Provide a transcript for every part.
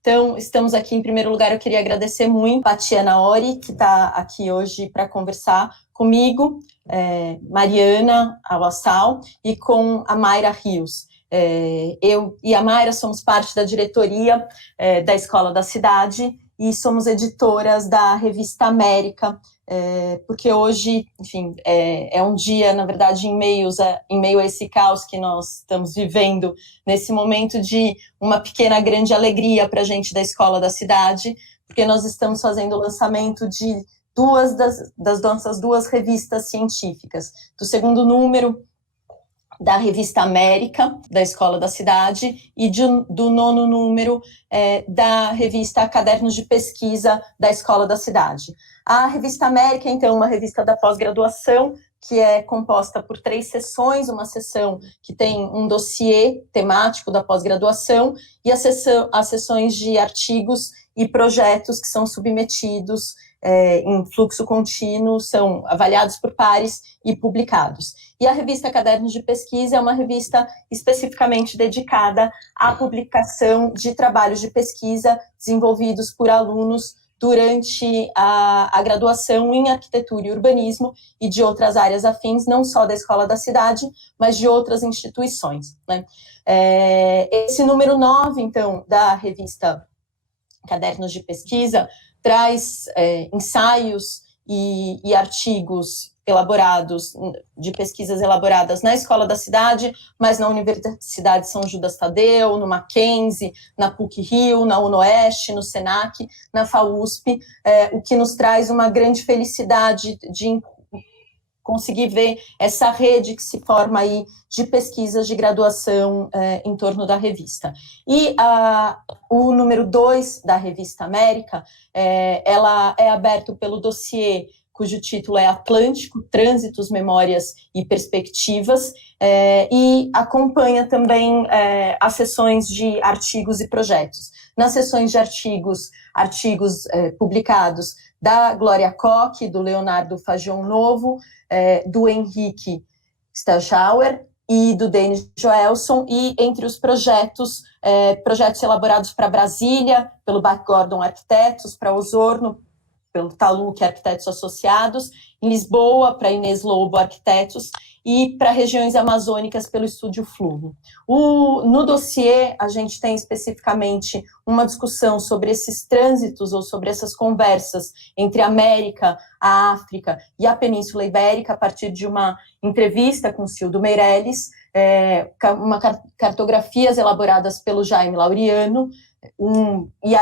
Então, estamos aqui, em primeiro lugar, eu queria agradecer muito a Tia Naori, que está aqui hoje para conversar comigo, Mariana Awassal, e com a Mayra Rios. Eu e a Mayra somos parte da diretoria da Escola da Cidade e somos editoras da revista América, porque hoje, enfim, é um dia, na verdade, em meio a esse caos que nós estamos vivendo, nesse momento de uma pequena grande alegria para a gente da Escola da Cidade, porque nós estamos fazendo o lançamento de duas das nossas duas revistas científicas, do segundo número da revista América, da Escola da Cidade, e do nono número da revista Cadernos de Pesquisa da Escola da Cidade. A revista América, então, é uma revista da pós-graduação, que é composta por 3 sessões, uma sessão que tem um dossiê temático da pós-graduação e as sessões de artigos e projetos que são submetidos em fluxo contínuo, são avaliados por pares e publicados. E a revista Cadernos de Pesquisa é uma revista especificamente dedicada à publicação de trabalhos de pesquisa desenvolvidos por alunos durante a graduação em arquitetura e urbanismo e de outras áreas afins, não só da Escola da Cidade, mas de outras instituições, né? Esse número 9, então, da revista Cadernos de Pesquisa, traz ensaios e artigos elaborados, de pesquisas elaboradas na Escola da Cidade, mas na Universidade São Judas Tadeu, no Mackenzie, na PUC-Rio, na UNOeste, no SENAC, na FAUSP, o que nos traz uma grande felicidade de conseguir ver essa rede que se forma aí de pesquisas de graduação em torno da revista. E o número 2 da revista América, ela é aberto pelo dossiê cujo título é Atlântico, Trânsitos, Memórias e Perspectivas, e acompanha também as sessões de artigos e projetos. Nas sessões de artigos publicados da Glória Koch, do Leonardo Fagion Novo, do Henrique Stelschauer e do Denis Joelson, e entre os projetos elaborados para Brasília, pelo Bach Gordon Arquitetos, para Osorno, pelo Taluque Arquitetos Associados, em Lisboa, para Inês Lobo Arquitetos, e para regiões amazônicas pelo Estúdio Flumo. No dossiê, a gente tem especificamente uma discussão sobre esses trânsitos ou sobre essas conversas entre a América, a África e a Península Ibérica, a partir de uma entrevista com Cildo Meirelles, cartografias elaboradas pelo Jaime Laureano, e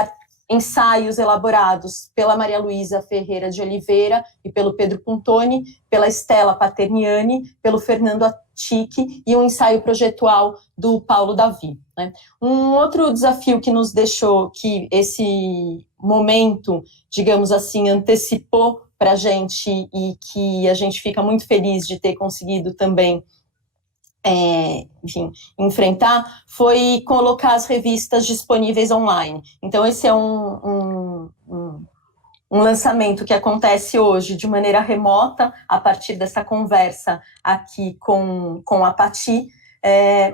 ensaios elaborados pela Maria Luísa Ferreira de Oliveira e pelo Pedro Puntoni, pela Estela Paterniani, pelo Fernando Attic e um ensaio projetual do Paulo Davi, né? Um outro desafio que nos deixou, que esse momento, digamos assim, antecipou para a gente e que a gente fica muito feliz de ter conseguido também enfrentar, foi colocar as revistas disponíveis online. Então, esse é um lançamento que acontece hoje de maneira remota, a partir dessa conversa aqui com a Pati,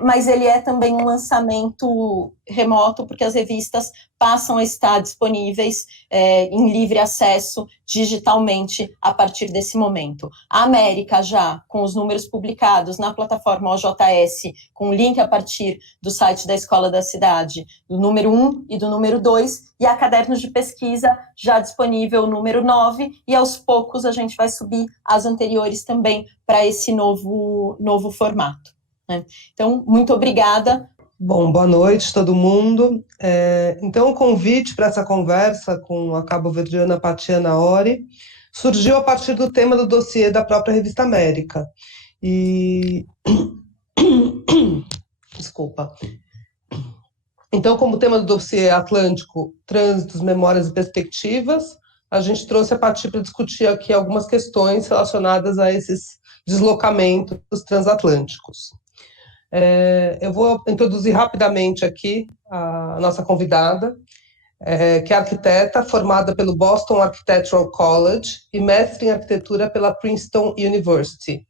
mas ele é também um lançamento remoto, porque as revistas passam a estar disponíveis em livre acesso digitalmente a partir desse momento. A América já, com os números publicados na plataforma OJS, com link a partir do site da Escola da Cidade, do número 1 e do número 2, e a Cadernos de Pesquisa já disponível o número 9, e aos poucos a gente vai subir as anteriores também para esse novo formato. Então, muito obrigada. Bom, boa noite todo mundo. Então, o convite para essa conversa com a cabo-verdiana Patia Naori surgiu a partir do tema do dossiê da própria revista América. Desculpa. Então, como o tema do dossiê é Atlântico, Trânsitos, Memórias e Perspectivas, a gente trouxe a Paty para discutir aqui algumas questões relacionadas a esses deslocamentos transatlânticos. Eu vou introduzir rapidamente aqui a nossa convidada, que é arquiteta formada pelo Boston Architectural College e mestre em arquitetura pela Princeton University.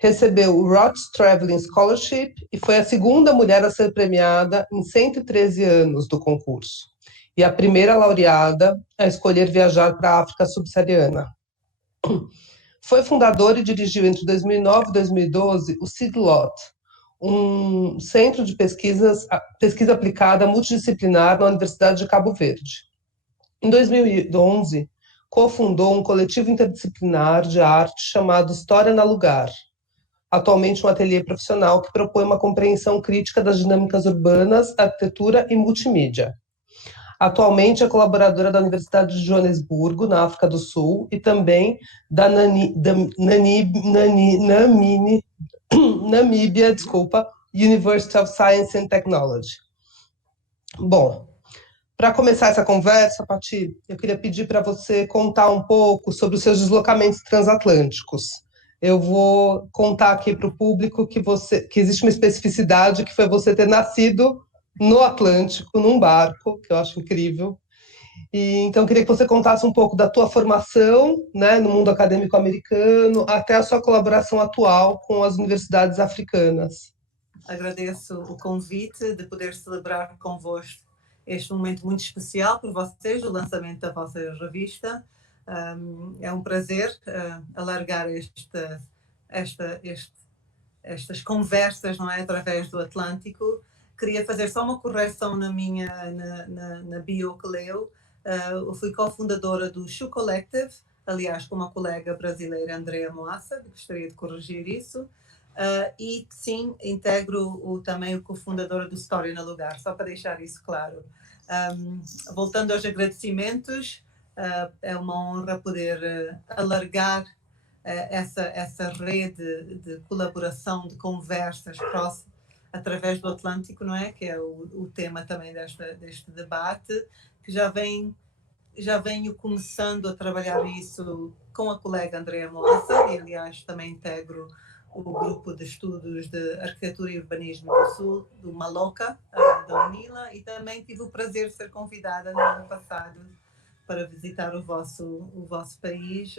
Recebeu o Roth Traveling Scholarship e foi a segunda mulher a ser premiada em 113 anos do concurso. e a primeira laureada a escolher viajar para a África subsaariana. Foi fundador e dirigiu entre 2009 e 2012 o CIDLOT, um centro de pesquisa aplicada multidisciplinar na Universidade de Cabo Verde. Em 2011, cofundou um coletivo interdisciplinar de arte chamado História na Lugar, atualmente um ateliê profissional que propõe uma compreensão crítica das dinâmicas urbanas, arquitetura e multimídia. Atualmente é colaboradora da Universidade de Joanesburgo, na África do Sul, e também da Namíbia, University of Science and Technology. Bom, para começar essa conversa, Pati, eu queria pedir para você contar um pouco sobre os seus deslocamentos transatlânticos. Eu vou contar aqui para o público que existe uma especificidade, que foi você ter nascido no Atlântico, num barco, que eu acho incrível. E, então, eu queria que você contasse um pouco da tua formação, né, no mundo acadêmico americano, até a sua colaboração atual com as universidades africanas. Agradeço o convite de poder celebrar convosco este momento muito especial para vocês, o lançamento da vossa revista. É um prazer alargar estas conversas, não é, através do Atlântico. Queria fazer só uma correção na bio que leu. Eu fui cofundadora do Shoe Collective, aliás, com uma colega brasileira, Andrea Moassa, gostaria de corrigir isso. E sim, integro também o cofundadora do História no Lugar, só para deixar isso claro. Voltando aos agradecimentos, é uma honra poder alargar essa rede de colaboração, de conversas através do Atlântico, não é? Que é o tema também deste debate, que já venho começando a trabalhar isso com a colega Andrea Moassa, e aliás também integro o grupo de estudos de arquitetura e urbanismo do Sul, do Maloca, da UNILA, e também tive o prazer de ser convidada no ano passado para visitar o vosso país,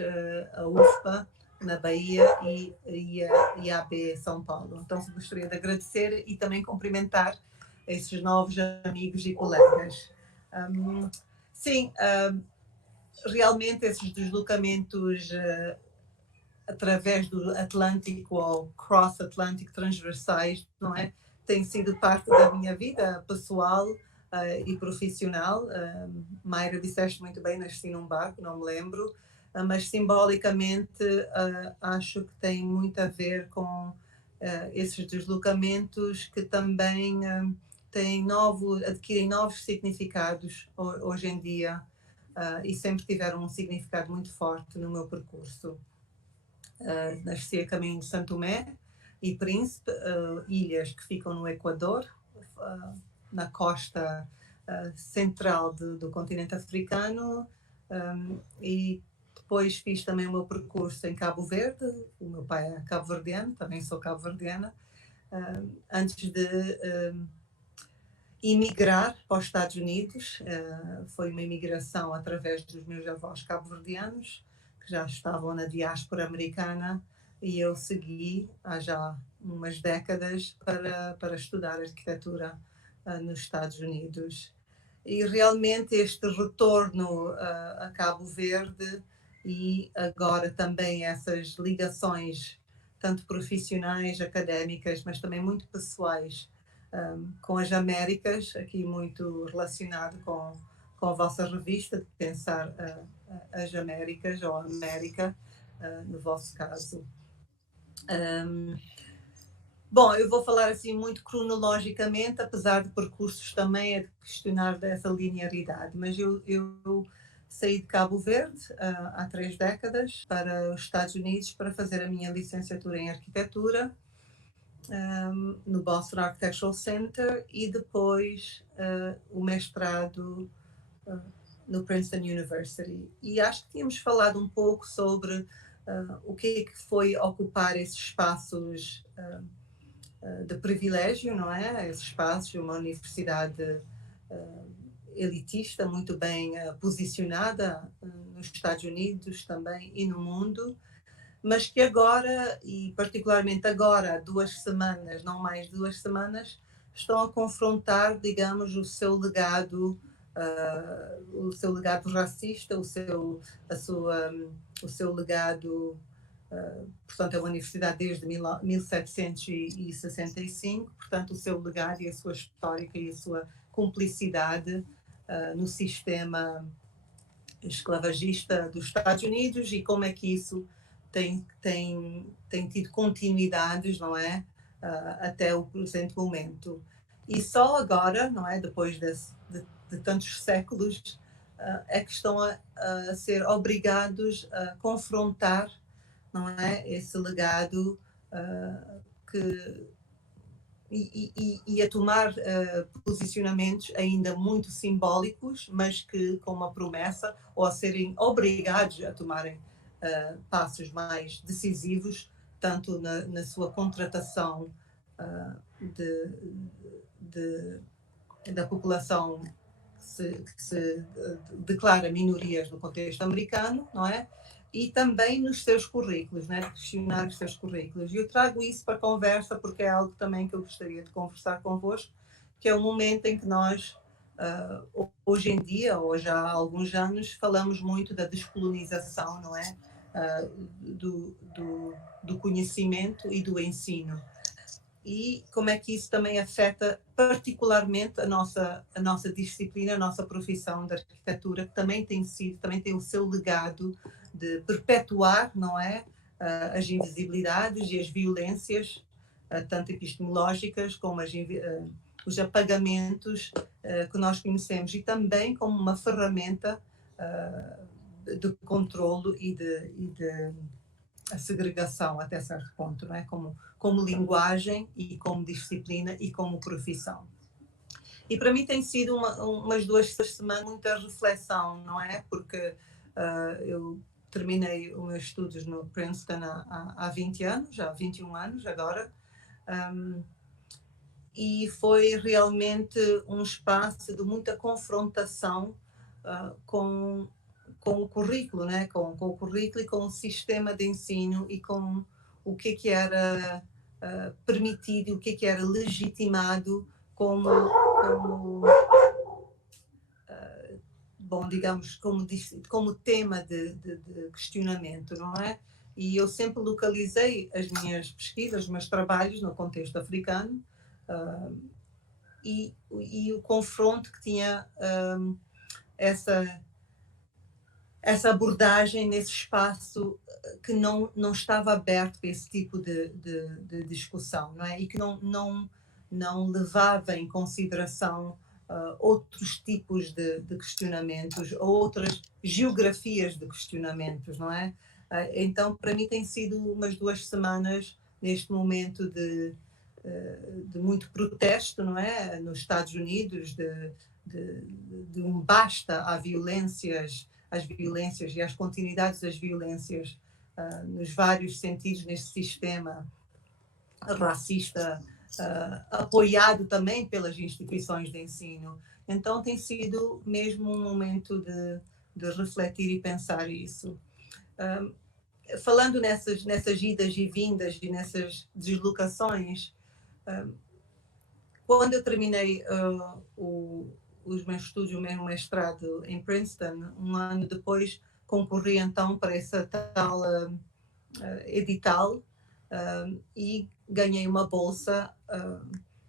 a UFPA, na Bahia, e a IAB São Paulo. Então, gostaria de agradecer e também cumprimentar esses novos amigos e colegas. Realmente esses deslocamentos através do Atlântico ou cross-Atlântico, transversais, não é? Tem sido parte da minha vida pessoal e profissional. Mayra, disseste muito bem, nasci num barco, não me lembro, mas simbolicamente acho que tem muito a ver com esses deslocamentos que também adquirem novos significados hoje em dia e sempre tiveram um significado muito forte no meu percurso. Nasci a caminho de Santo Tomé e Príncipe, ilhas que ficam no Equador, na costa central do continente africano, e depois fiz também o meu percurso em Cabo Verde. O meu pai é cabo-verdiano, também sou cabo-verdiana, antes de emigrar para os Estados Unidos. Foi uma imigração através dos meus avós cabo-verdianos, que já estavam na diáspora americana, e eu segui há já umas décadas para estudar arquitetura nos Estados Unidos. E realmente este retorno a Cabo Verde e agora também essas ligações, tanto profissionais, académicas, mas também muito pessoais, com as Américas, aqui muito relacionado com a vossa revista, de pensar as Américas, ou a América, no vosso caso. Bom, eu vou falar assim muito cronologicamente, apesar de percursos também a questionar dessa linearidade, mas eu saí de Cabo Verde há 3 décadas para os Estados Unidos para fazer a minha licenciatura em arquitetura no Boston Architectural Center, e depois o mestrado no Princeton University. E acho que tínhamos falado um pouco sobre o que foi ocupar esses espaços de privilégio, não é? Esses espaços, uma universidade elitista, muito bem posicionada nos Estados Unidos também e no mundo, mas que agora, e particularmente agora, há 2 semanas, não mais 2 semanas, estão a confrontar, digamos, o seu legado o seu legado racista, o seu legado, portanto, é uma universidade desde 1765, portanto, o seu legado e a sua histórica e a sua cumplicidade no sistema esclavagista dos Estados Unidos e como é que isso tem tido continuidades, não é? Até o presente momento. E só agora, não é? Depois de tantos séculos, é que estão a ser obrigados a confrontar, não é? Esse legado e a tomar posicionamentos ainda muito simbólicos, mas que com uma promessa, ou a serem obrigados a tomarem passos mais decisivos, tanto na sua contratação da população que se declara minorias no contexto americano, não é? E também nos seus currículos, né? Questionar os seus currículos. E eu trago isso para a conversa porque é algo também que eu gostaria de conversar convosco, que é o momento em que nós, hoje em dia, ou já há alguns anos, falamos muito da descolonização, não é? Do conhecimento e do ensino. E como é que isso também afeta particularmente a nossa disciplina, a nossa profissão de arquitetura, que também tem o seu legado de perpetuar, não é, as invisibilidades e as violências, tanto epistemológicas como os apagamentos que nós conhecemos, e também como uma ferramenta de controlo e de a segregação até certo ponto, não é? Como linguagem e como disciplina e como profissão. E para mim tem sido umas 2 semanas muita reflexão, não é? Porque eu terminei os meus estudos no Princeton há 20 anos, já há 21 anos agora, e foi realmente um espaço de muita confrontação com o currículo, né? Com o currículo e com o sistema de ensino e com o que era permitido, o que era legitimado como bom, digamos, como tema de questionamento, não é? E eu sempre localizei as minhas pesquisas, os meus trabalhos no contexto africano e o confronto que tinha essa abordagem nesse espaço que não estava aberto para esse tipo de discussão, não é? E que não levava em consideração outros tipos de questionamentos, outras geografias de questionamentos, não é? Então, para mim tem sido umas 2 semanas neste momento de muito protesto, não é? Nos Estados Unidos, de um basta às violências e às continuidades das violências nos vários sentidos nesse sistema racista, apoiado também pelas instituições de ensino. Então tem sido mesmo um momento de refletir e pensar isso. Falando nessas idas e vindas e nessas deslocações, quando eu terminei os meus estudos, o meu mestrado em Princeton, um ano depois concorri então para essa tal edital e ganhei uma bolsa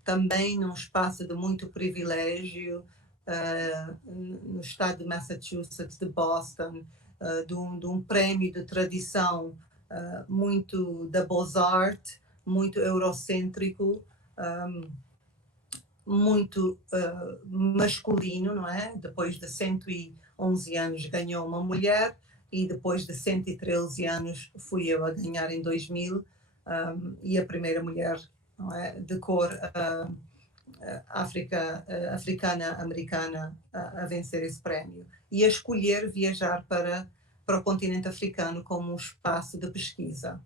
também num espaço de muito privilégio no estado de Massachusetts, de Boston, de um prémio de tradição muito da Beaux-Arts, muito eurocêntrico, muito masculino, não é? Depois de 111 anos ganhou uma mulher e depois de 113 anos fui eu a ganhar em 2000 e a primeira mulher, não é, de cor africana-americana a vencer esse prémio e a escolher viajar para o continente africano como um espaço de pesquisa.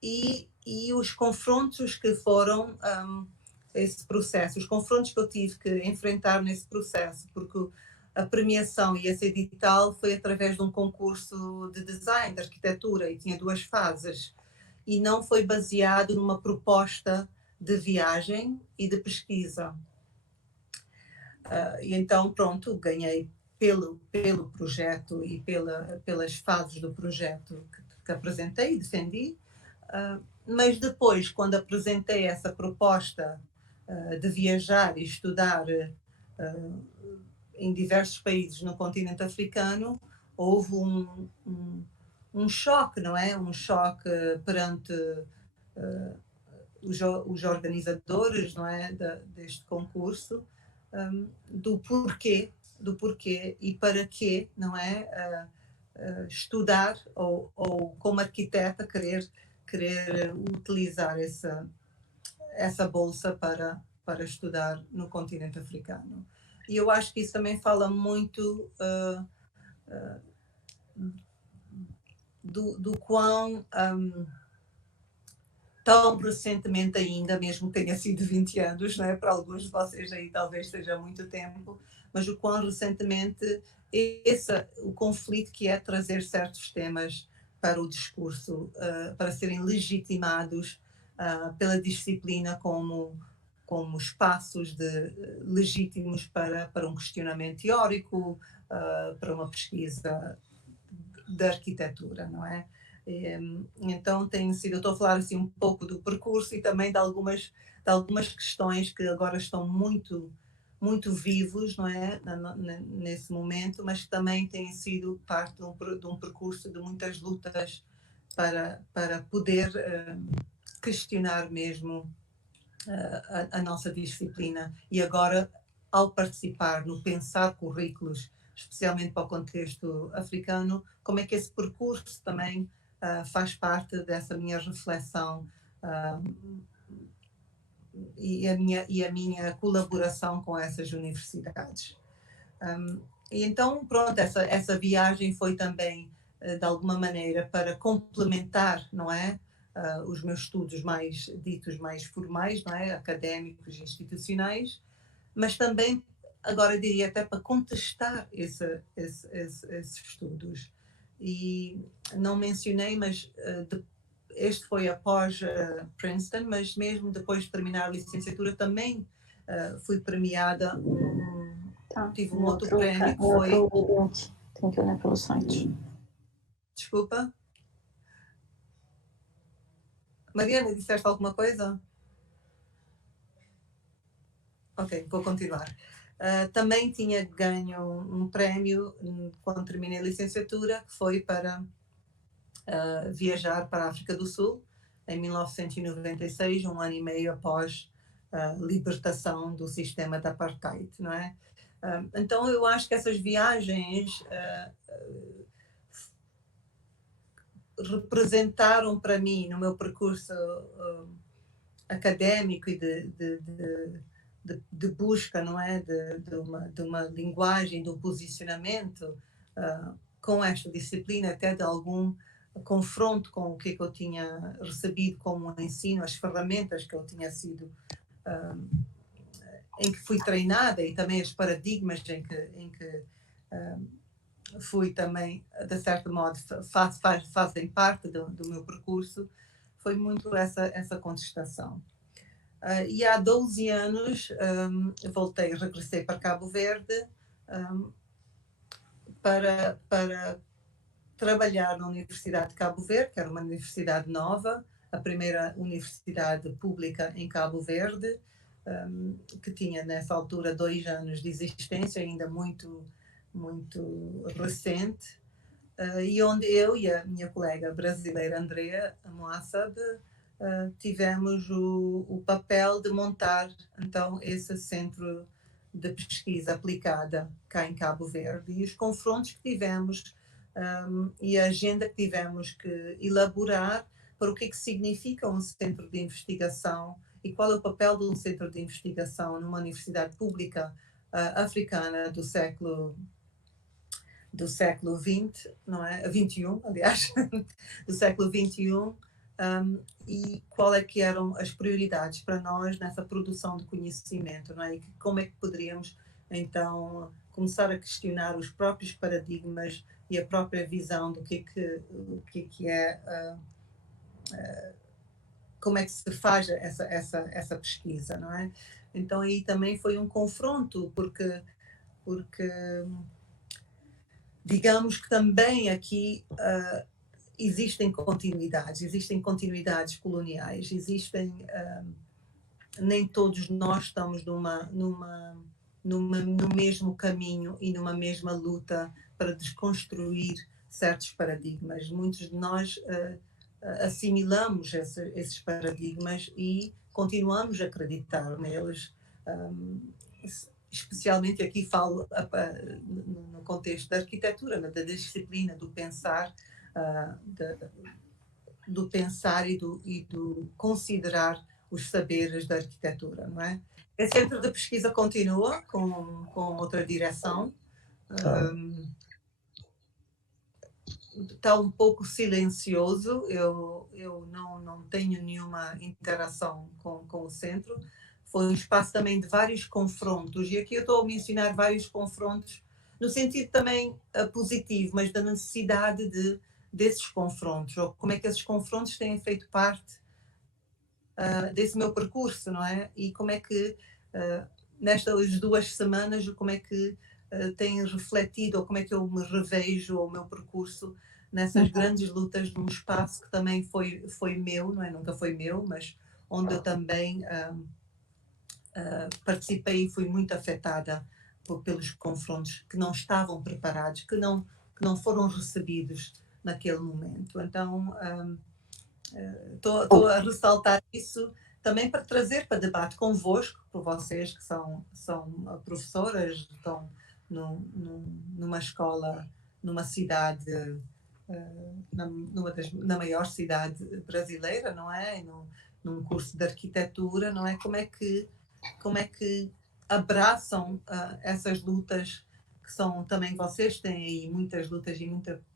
E os confrontos que foram esse processo, os confrontos que eu tive que enfrentar nesse processo, porque a premiação e esse edital foi através de um concurso de design, de arquitetura, e tinha 2 fases, e não foi baseado numa proposta de viagem e de pesquisa. E então, pronto, ganhei pelo projeto e pelas fases do projeto que apresentei e defendi. Mas depois, quando apresentei essa proposta de viajar e estudar em diversos países no continente africano, houve um choque, não é? Um choque perante os organizadores, não é? Deste concurso, do porquê e para quê, não é? Estudar ou como arquiteta querer utilizar essa bolsa para estudar no continente africano. E eu acho que isso também fala muito do quão tão recentemente ainda, mesmo que tenha sido 20 anos, não é? Para alguns de vocês aí talvez seja muito tempo, mas o quão recentemente o conflito que é trazer certos temas para o discurso, para serem legitimados pela disciplina como espaços legítimos para um questionamento teórico, para uma pesquisa da arquitetura, não é? Então tem sido, eu estou a falar assim um pouco do percurso e também de algumas questões que agora estão muito vivos, não é, nesse momento, mas que também têm sido parte de um percurso de muitas lutas para poder questionar mesmo a nossa disciplina. E agora, ao participar no pensar currículos, especialmente para o contexto africano, como é que esse percurso também faz parte dessa minha reflexão e a minha colaboração com essas universidades. E então, pronto, essa viagem foi também, de alguma maneira, para complementar, não é? Os meus estudos ditos mais formais, não é? Académicos e institucionais, mas também, agora diria até para contestar esses estudos. E não mencionei, mas este foi após Princeton, mas mesmo depois de terminar a licenciatura também fui premiada. Tive um outro prémio que foi... Tem que olhar pelo site. Desculpa. Mariana, disseste alguma coisa? Ok, vou continuar. Também tinha ganho um prémio quando terminei a licenciatura, que foi para viajar para a África do Sul, em 1996, um ano e meio após a libertação do sistema de apartheid, não é? Então eu acho que essas viagens representaram para mim, no meu percurso académico e de busca, não é, de uma linguagem, de um posicionamento com esta disciplina, até de algum confronto com o que eu tinha recebido como ensino, as ferramentas que eu tinha sido em que fui treinada, e também os paradigmas em que fui também, de certo modo, fazem parte do meu percurso. Foi muito essa contestação. E há 12 anos regressei para Cabo Verde para trabalhar na Universidade de Cabo Verde, que era uma universidade nova, a primeira universidade pública em Cabo Verde, que tinha nessa altura 2 anos de existência, ainda muito recente, e onde eu e a minha colega brasileira Andrea Moassab tivemos o papel de montar então esse centro de pesquisa aplicada cá em Cabo Verde, e os confrontos que tivemos e a agenda que tivemos que elaborar para o que significa um centro de investigação e qual é o papel de um centro de investigação numa universidade pública africana do século XX, não é? 21, aliás, do século XXI, e qual é que eram as prioridades para nós nessa produção de conhecimento, não é? E como é que poderíamos, então, começar a questionar os próprios paradigmas e a própria visão do que é, como é que se faz essa pesquisa, não é? Então aí também foi um confronto, porque digamos que também aqui existem continuidades coloniais, nem todos nós estamos no mesmo caminho e numa mesma luta para desconstruir certos paradigmas. Muitos de nós assimilamos esses paradigmas e continuamos a acreditar neles. Especialmente aqui falo no contexto da arquitetura, da disciplina do pensar, do pensar e do considerar os saberes da arquitetura, não é? Esse centro de pesquisa continua com outra direção. Está um pouco silencioso, eu não tenho nenhuma interação com o centro. Foi um espaço também de vários confrontos, e aqui eu estou a mencionar vários confrontos no sentido também positivo, mas da necessidade desses confrontos, ou como é que esses confrontos têm feito parte desse meu percurso, não é? E como é que nestas 2 semanas, como é que tem refletido, ou como é que eu me revejo o meu percurso nessas grandes lutas num espaço que também foi meu, não é? Nunca foi meu, mas onde eu também participei e fui muito afetada pelos confrontos que não estavam preparados, que não foram recebidos naquele momento. Então, estou a ressaltar isso também para trazer para debate convosco, por vocês que são professoras, estão numa escola, numa cidade, na maior cidade brasileira, não é? Num curso de arquitetura, não é? Como é que abraçam essas lutas que são também, vocês têm aí muitas lutas e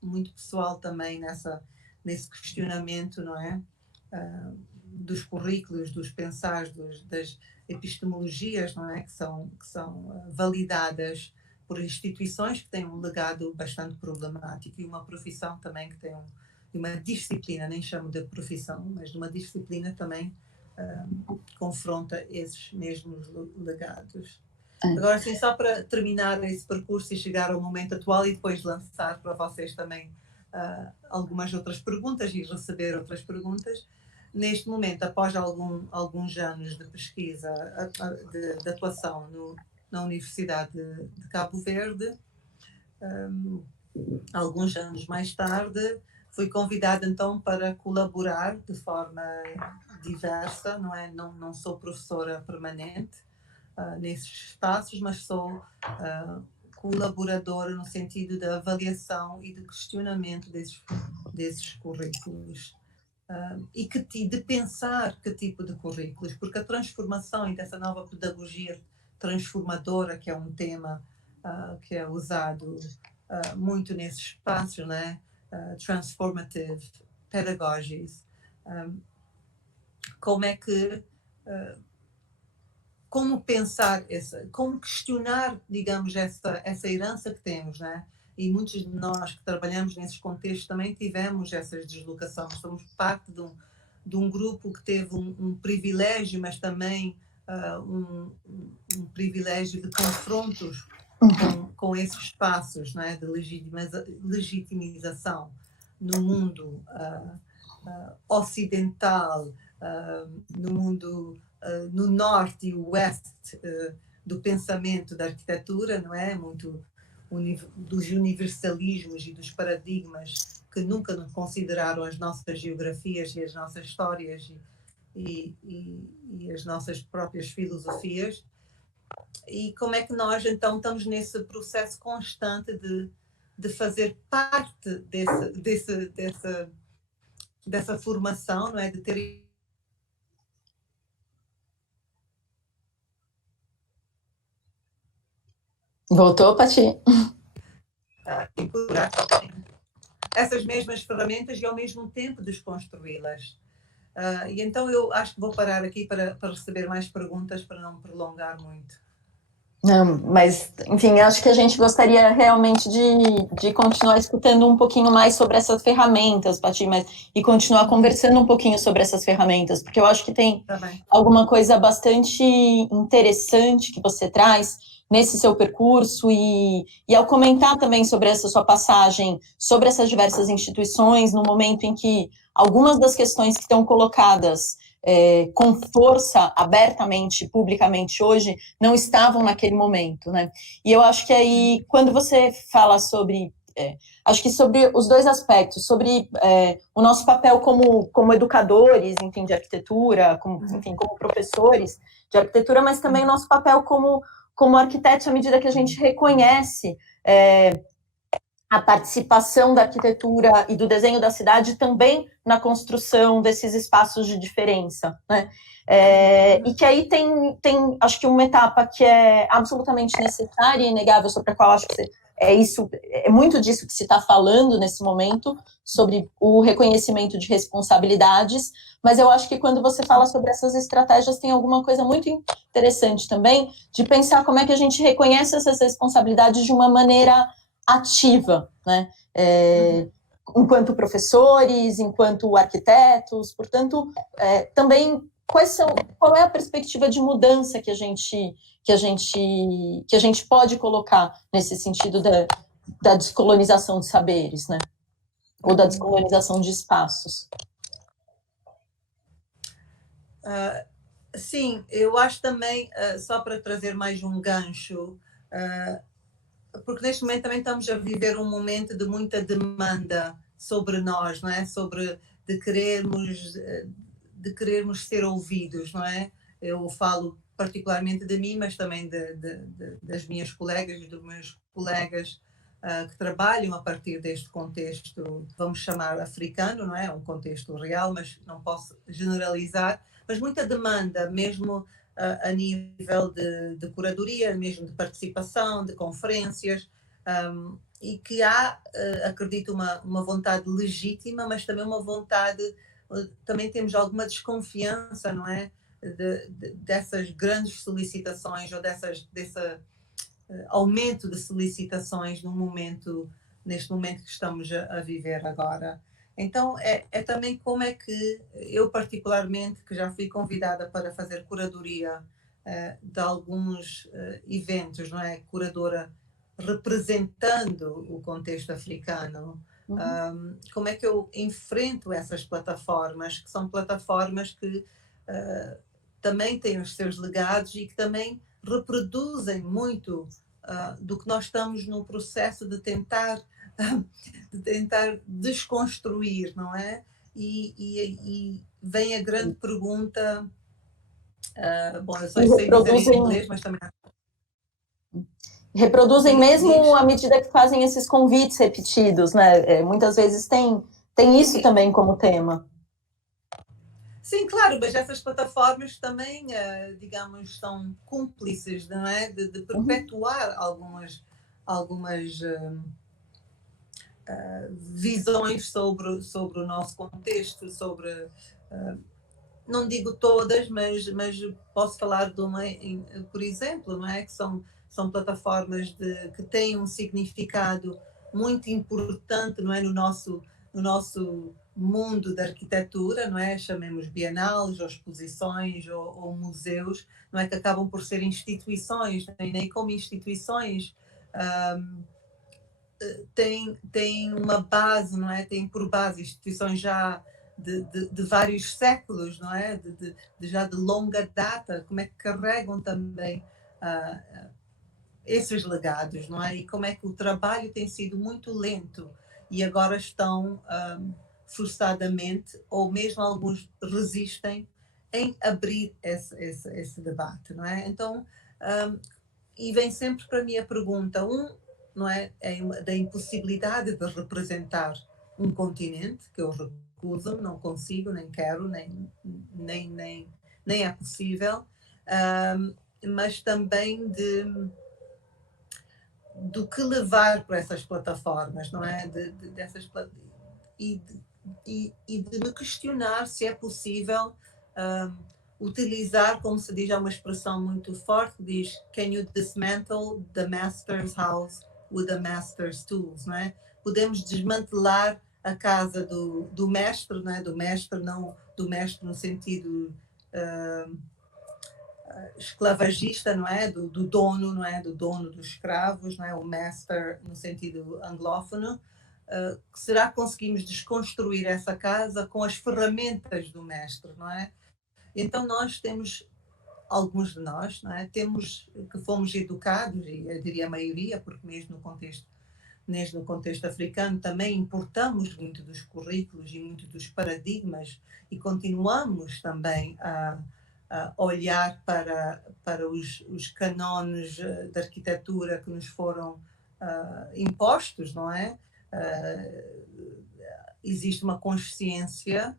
muito pessoal também nesse questionamento, não é? Dos currículos, dos pensares, das epistemologias, não é? Que são validadas por instituições que têm um legado bastante problemático e uma profissão também que tem uma disciplina, nem chamo de profissão, mas uma disciplina também confronta esses mesmos legados. Agora, sim, só para terminar esse percurso e chegar ao momento atual e depois lançar para vocês também algumas outras perguntas e receber outras perguntas. Neste momento, após alguns anos de pesquisa, de atuação na Universidade de Cabo Verde, alguns anos mais tarde, fui convidada então para colaborar de forma diversa, não é? Não sou professora permanente nesses espaços, mas sou colaboradora no sentido da avaliação e de questionamento desses currículos. E de pensar que tipo de currículos, porque a transformação e dessa nova pedagogia transformadora, que é um tema que é usado muito nesses espaços, né? Transformative pedagogies. Como pensar, como questionar, digamos, essa herança que temos, né? E muitos de nós que trabalhamos nesses contextos também tivemos essas deslocações. Somos parte de um grupo que teve um privilégio, mas também um privilégio de confrontos com esses espaços, né, de legitimização no mundo ocidental, no mundo no norte e oeste do pensamento da arquitetura, não é? Muito dos universalismos e dos paradigmas que nunca consideraram as nossas geografias e as nossas histórias e as nossas próprias filosofias. E como é que nós então estamos nesse processo constante de fazer parte dessa formação, não é? De ter Voltou, Pati? Essas mesmas ferramentas e ao mesmo tempo desconstruí-las. E então eu acho que vou parar aqui para receber mais perguntas, para não me prolongar muito. Não, mas, enfim, acho que a gente gostaria realmente de continuar escutando um pouquinho mais sobre essas ferramentas, Pati, e continuar conversando um pouquinho sobre essas ferramentas, porque eu acho que tem Tá bem. alguma coisa bastante interessante que você traz nesse seu percurso e ao comentar também sobre essa sua passagem, sobre essas diversas instituições, no momento em que algumas das questões que estão colocadas com força, abertamente, publicamente hoje, não estavam naquele momento, né? E eu acho que aí, quando você fala sobre, acho que sobre os dois aspectos, sobre o nosso papel como educadores, enfim, de arquitetura, enfim, como professores de arquitetura, mas também o nosso papel como arquitetos, à medida que a gente reconhece a participação da arquitetura e do desenho da cidade também na construção desses espaços de diferença, né? E que aí tem, acho que uma etapa que é absolutamente necessária e inegável, sobre a qual acho que é muito disso que se está falando nesse momento, sobre o reconhecimento de responsabilidades, mas eu acho que quando você fala sobre essas estratégias, tem alguma coisa muito interessante também, de pensar como é que a gente reconhece essas responsabilidades de uma maneira ativa, né? Enquanto professores, enquanto arquitetos, portanto, também qual é a perspectiva de mudança que a gente pode colocar nesse sentido da descolonização de saberes, né? Ou da descolonização de espaços? Sim, eu acho também, só para trazer mais um gancho, porque neste momento também estamos a viver um momento de muita demanda sobre nós, não é? Sobre de querermos ser ouvidos, não é? Eu falo particularmente de mim, mas também das minhas colegas e dos meus colegas que trabalham a partir deste contexto, vamos chamar africano, não é? Um contexto real, mas não posso generalizar, mas muita demanda, mesmo a nível de curadoria, mesmo de participação, de conferências, e que há, acredito, uma vontade legítima, mas também uma vontade, também temos alguma desconfiança, não é? Dessas grandes solicitações ou desse aumento de solicitações neste momento que estamos a viver agora. Então, é também como é que eu, particularmente, que já fui convidada para fazer curadoria de alguns eventos, não é? Curadora representando o contexto africano, como é que eu enfrento essas plataformas, que são plataformas que também têm os seus legados e que também reproduzem muito do que nós estamos no processo de tentar desconstruir, não é? E vem a grande pergunta, bom, eu só sei dizer em inglês, mas também... Reproduzem mesmo à medida que fazem esses convites repetidos, né? Muitas vezes tem isso também como tema. Sim, claro, mas essas plataformas também, digamos, são cúmplices, não é? De perpetuar algumas visões sobre o nosso contexto, não digo todas, mas posso falar de uma, por exemplo, não é? Que são plataformas que têm um significado muito importante, não é? No nosso mundo da arquitetura, não é? Chamemos bienais, ou exposições, ou museus, não é? Que acabam por ser instituições, nem como instituições tem uma base, não é? Tem por base instituições já de vários séculos, não é? Já de longa data, como é que carregam também esses legados, não é? E como é que o trabalho tem sido muito lento e agora estão forçadamente, ou mesmo alguns resistem em abrir esse debate, não é? Então, e vem sempre para mim a pergunta, não é? Da impossibilidade de representar um continente, que eu recuso, não consigo, nem quero, nem é possível, mas também do que levar para essas plataformas, não é? E de me questionar se é possível utilizar, como se diz, é uma expressão muito forte, diz, can you dismantle the master's house with the master's tools, não é? Podemos desmantelar a casa do mestre, não é? Do mestre, não do mestre no sentido esclavagista, não é? Do dono, não é? Do dono dos escravos, não é? O master no sentido anglófono. Será que conseguimos desconstruir essa casa com as ferramentas do mestre, não é? Então nós temos, alguns de nós, não é? Temos, que fomos educados, e eu diria a maioria, porque mesmo no contexto africano também importamos muito dos currículos e muito dos paradigmas e continuamos também a olhar para os canones de arquitetura que nos foram impostos, não é? Existe uma consciência,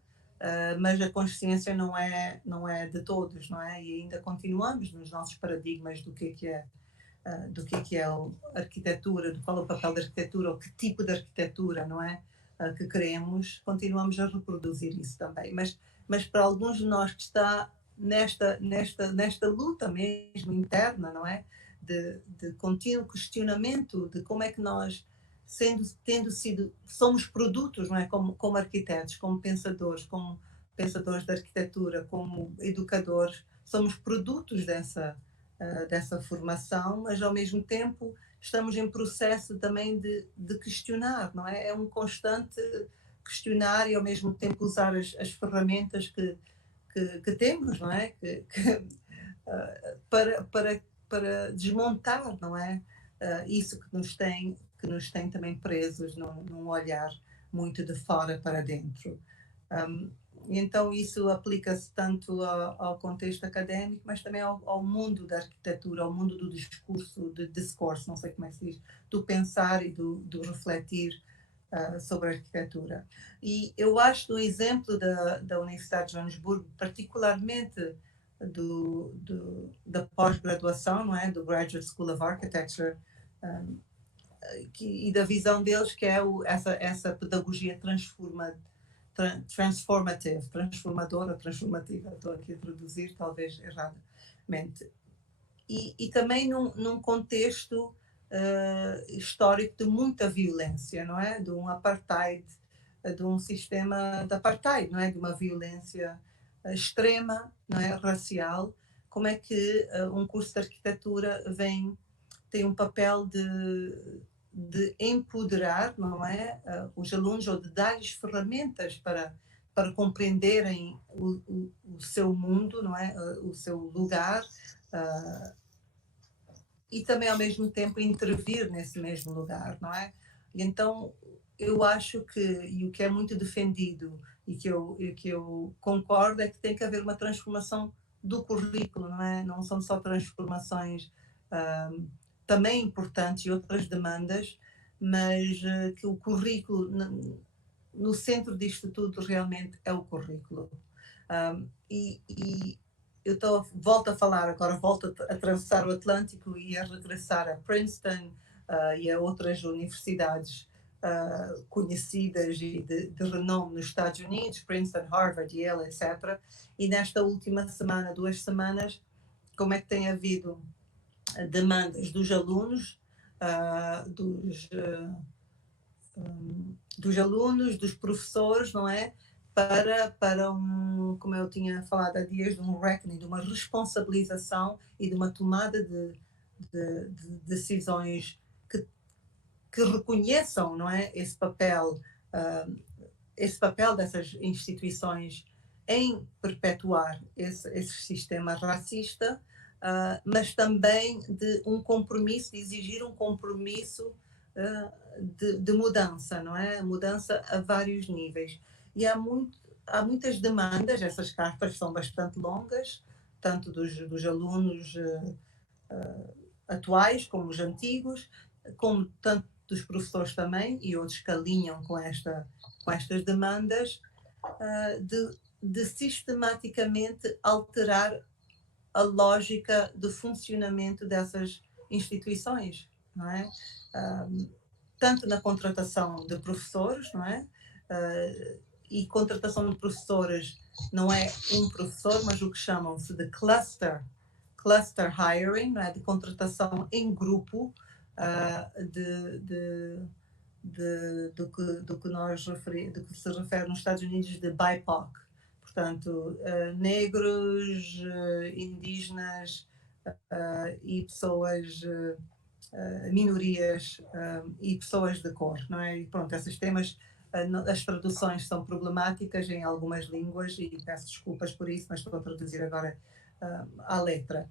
mas a consciência não é de todos, não é? E ainda continuamos nos nossos paradigmas do que é a arquitetura, do qual é o papel da arquitetura, ou que tipo de arquitetura, não é? Que queremos, continuamos a reproduzir isso também. Mas para alguns de nós que está nesta luta mesmo interna, não é? De contínuo questionamento de como é que nós, somos produtos, não é? Como arquitetos, como pensadores da arquitetura, como educadores, somos produtos dessa formação, mas ao mesmo tempo estamos em processo também de questionar, não é? É um constante questionar e ao mesmo tempo usar as ferramentas que temos, não é? Para desmontar, não é? Isso que nos tem também presos num olhar muito de fora para dentro. E então isso aplica-se tanto ao contexto académico, mas também ao mundo da arquitetura, ao mundo do discurso, não sei como é que se diz, do pensar e do refletir sobre a arquitetura. E eu acho do exemplo da Universidade de Joanesburgo, particularmente da pós-graduação, não é? Do Graduate School of Architecture, e da visão deles, que é essa pedagogia transformativa, estou aqui a traduzir, talvez erradamente. E também num contexto histórico de muita violência, não é? De um apartheid, de um sistema de apartheid, não é? De uma violência extrema, não é? Racial. Como é que um curso de arquitetura tem um papel de empoderar, não é? Os alunos, ou de dar-lhes ferramentas para compreenderem o seu mundo, não é? O seu lugar, e também ao mesmo tempo intervir nesse mesmo lugar, não é? E então eu acho que, e o que é muito defendido e que eu concordo, é que tem que haver uma transformação do currículo, não é? Não são só transformações também importantes e outras demandas, mas que o currículo, no centro disto tudo, realmente é o currículo. E eu volto a falar agora, volto a atravessar o Atlântico e a regressar a Princeton e a outras universidades conhecidas e de renome nos Estados Unidos, Princeton, Harvard, Yale, etc. E nesta última semana, 2 semanas, como é que tem havido demandas dos alunos, dos alunos, dos professores, não é? Para como eu tinha falado há dias, de um reckoning, de uma responsabilização e de uma tomada de decisões que reconheçam, não é? Esse papel dessas instituições em perpetuar esse sistema racista, mas também de um compromisso, de exigir um compromisso de mudança, não é? Mudança a vários níveis. E há muitas demandas, essas cartas são bastante longas, tanto dos alunos atuais como os antigos, como tanto dos professores também, e outros que alinham com estas demandas, de sistematicamente alterar a lógica de funcionamento dessas instituições, não é? Tanto na contratação de professores, não é? e contratação de professores não é um professor, mas o que chamam-se de cluster hiring, não é? De contratação em grupo, do que se refere nos Estados Unidos de BIPOC, portanto, negros, indígenas e pessoas, minorias e pessoas de cor, não é? E pronto, esses temas, as traduções são problemáticas em algumas línguas e peço desculpas por isso, mas estou a traduzir agora à letra.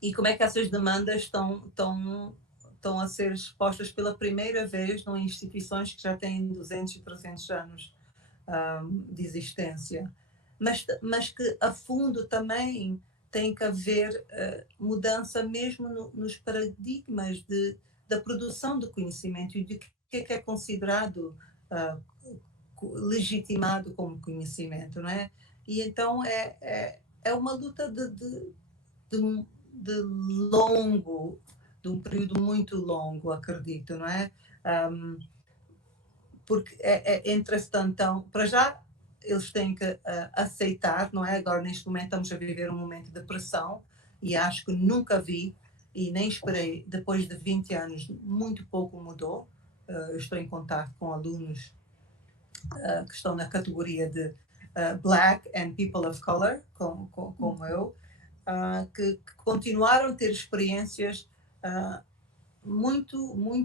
E como é que essas demandas estão a ser expostas pela primeira vez em instituições que já têm 200 e 300 anos de existência, mas que a fundo também tem que haver mudança mesmo nos paradigmas da produção do conhecimento e do que é considerado legitimado como conhecimento, não é? E então é uma luta de um período muito longo, acredito, não é? Porque entretanto, então, para já, eles têm que aceitar, não é? Agora, neste momento, estamos a viver um momento de pressão e acho que nunca vi e nem esperei, depois de 20 anos, muito pouco mudou. Eu estou em contato com alunos que estão na categoria de Black and People of Color, como eu, que continuaram a ter experiências de muito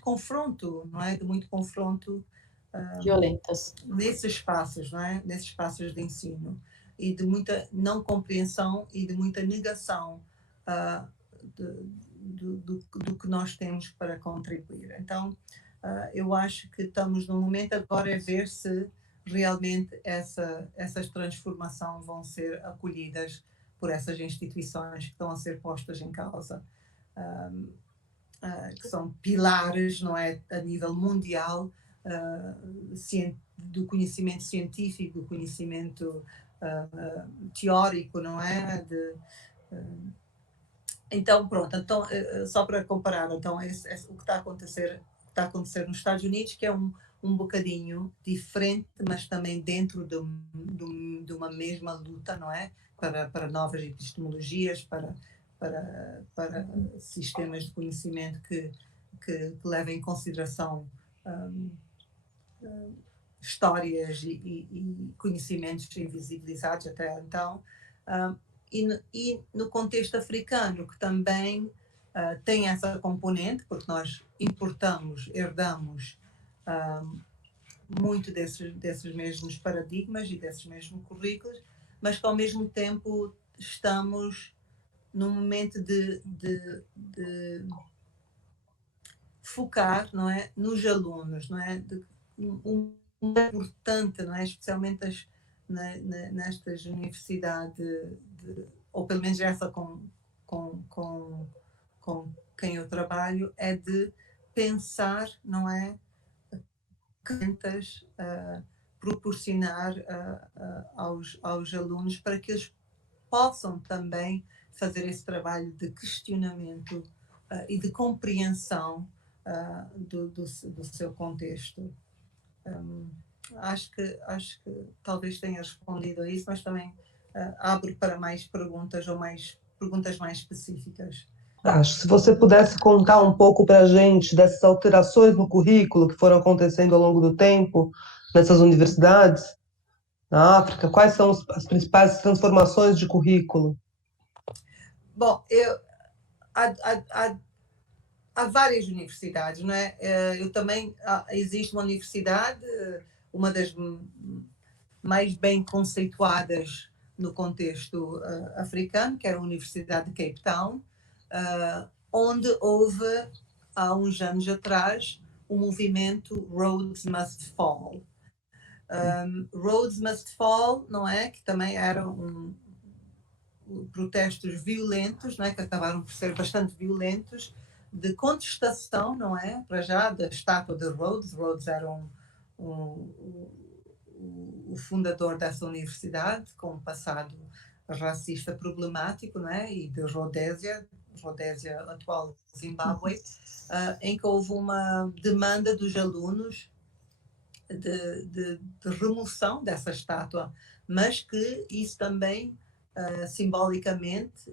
confronto, não é? De muito confronto violentas nesses espaços, não é? Nesses espaços de ensino e de muita não compreensão e de muita negação do que nós temos para contribuir. Então, eu acho que estamos no momento agora a ver se realmente essas transformações vão ser acolhidas por essas instituições que estão a ser postas em causa, que são pilares, não é, a nível mundial, do conhecimento científico, do conhecimento teórico, não é? Então, pronto, então, só para comparar, então, o que está a acontecer nos Estados Unidos, que é um bocadinho diferente, mas também dentro de uma mesma luta, não é? Para novas epistemologias, para sistemas de conhecimento que levem em consideração histórias e conhecimentos invisibilizados até então. E no contexto africano, que também tem essa componente, porque nós herdamos muito desses mesmos paradigmas e desses mesmos currículos, mas que ao mesmo tempo estamos num momento de focar, não é, nos alunos, não é, importante, não é, especialmente nestas universidades, ou pelo menos essa com quem eu trabalho, é de pensar, não é, ferramentas proporcionar aos alunos para que eles possam também fazer esse trabalho de questionamento e de compreensão do seu contexto. Acho que talvez tenha respondido a isso, mas também abro para mais perguntas ou mais perguntas mais específicas. Acho que se você pudesse contar um pouco para a gente dessas alterações no currículo que foram acontecendo ao longo do tempo nessas universidades na África, quais são as principais transformações de currículo? Bom, há várias universidades, não é? Eu também, existe uma universidade, uma das mais bem conceituadas no contexto africano, que era a Universidade de Cape Town, onde houve, há uns anos atrás, o movimento Rhodes Must Fall. Rhodes Must Fall, não é? Que também eram protestos violentos, não é? Que acabaram por ser bastante violentos, de contestação, não é? Para já, da estátua de Rhodes. Rhodes era o fundador dessa universidade, com um passado racista problemático, não é? E de Rodésia, atual Zimbábue, em que houve uma demanda dos alunos de remoção dessa estátua, mas que isso também, simbolicamente,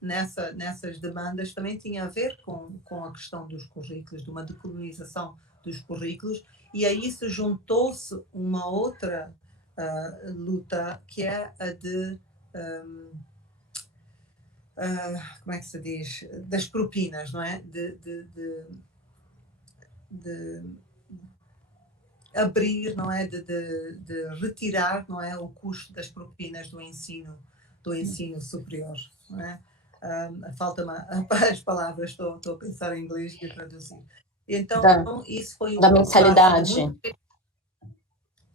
nessas demandas, também tinha a ver com a questão dos currículos, de uma decolonização dos currículos, e a isso juntou-se uma outra luta, que é a de... como é que se diz? Das propinas, não é? De abrir, não é? De retirar, não é? O custo das propinas do ensino superior, não é? Falta-me as palavras, estou a pensar em inglês e a traduzir. Então, isso foi da mensalidade.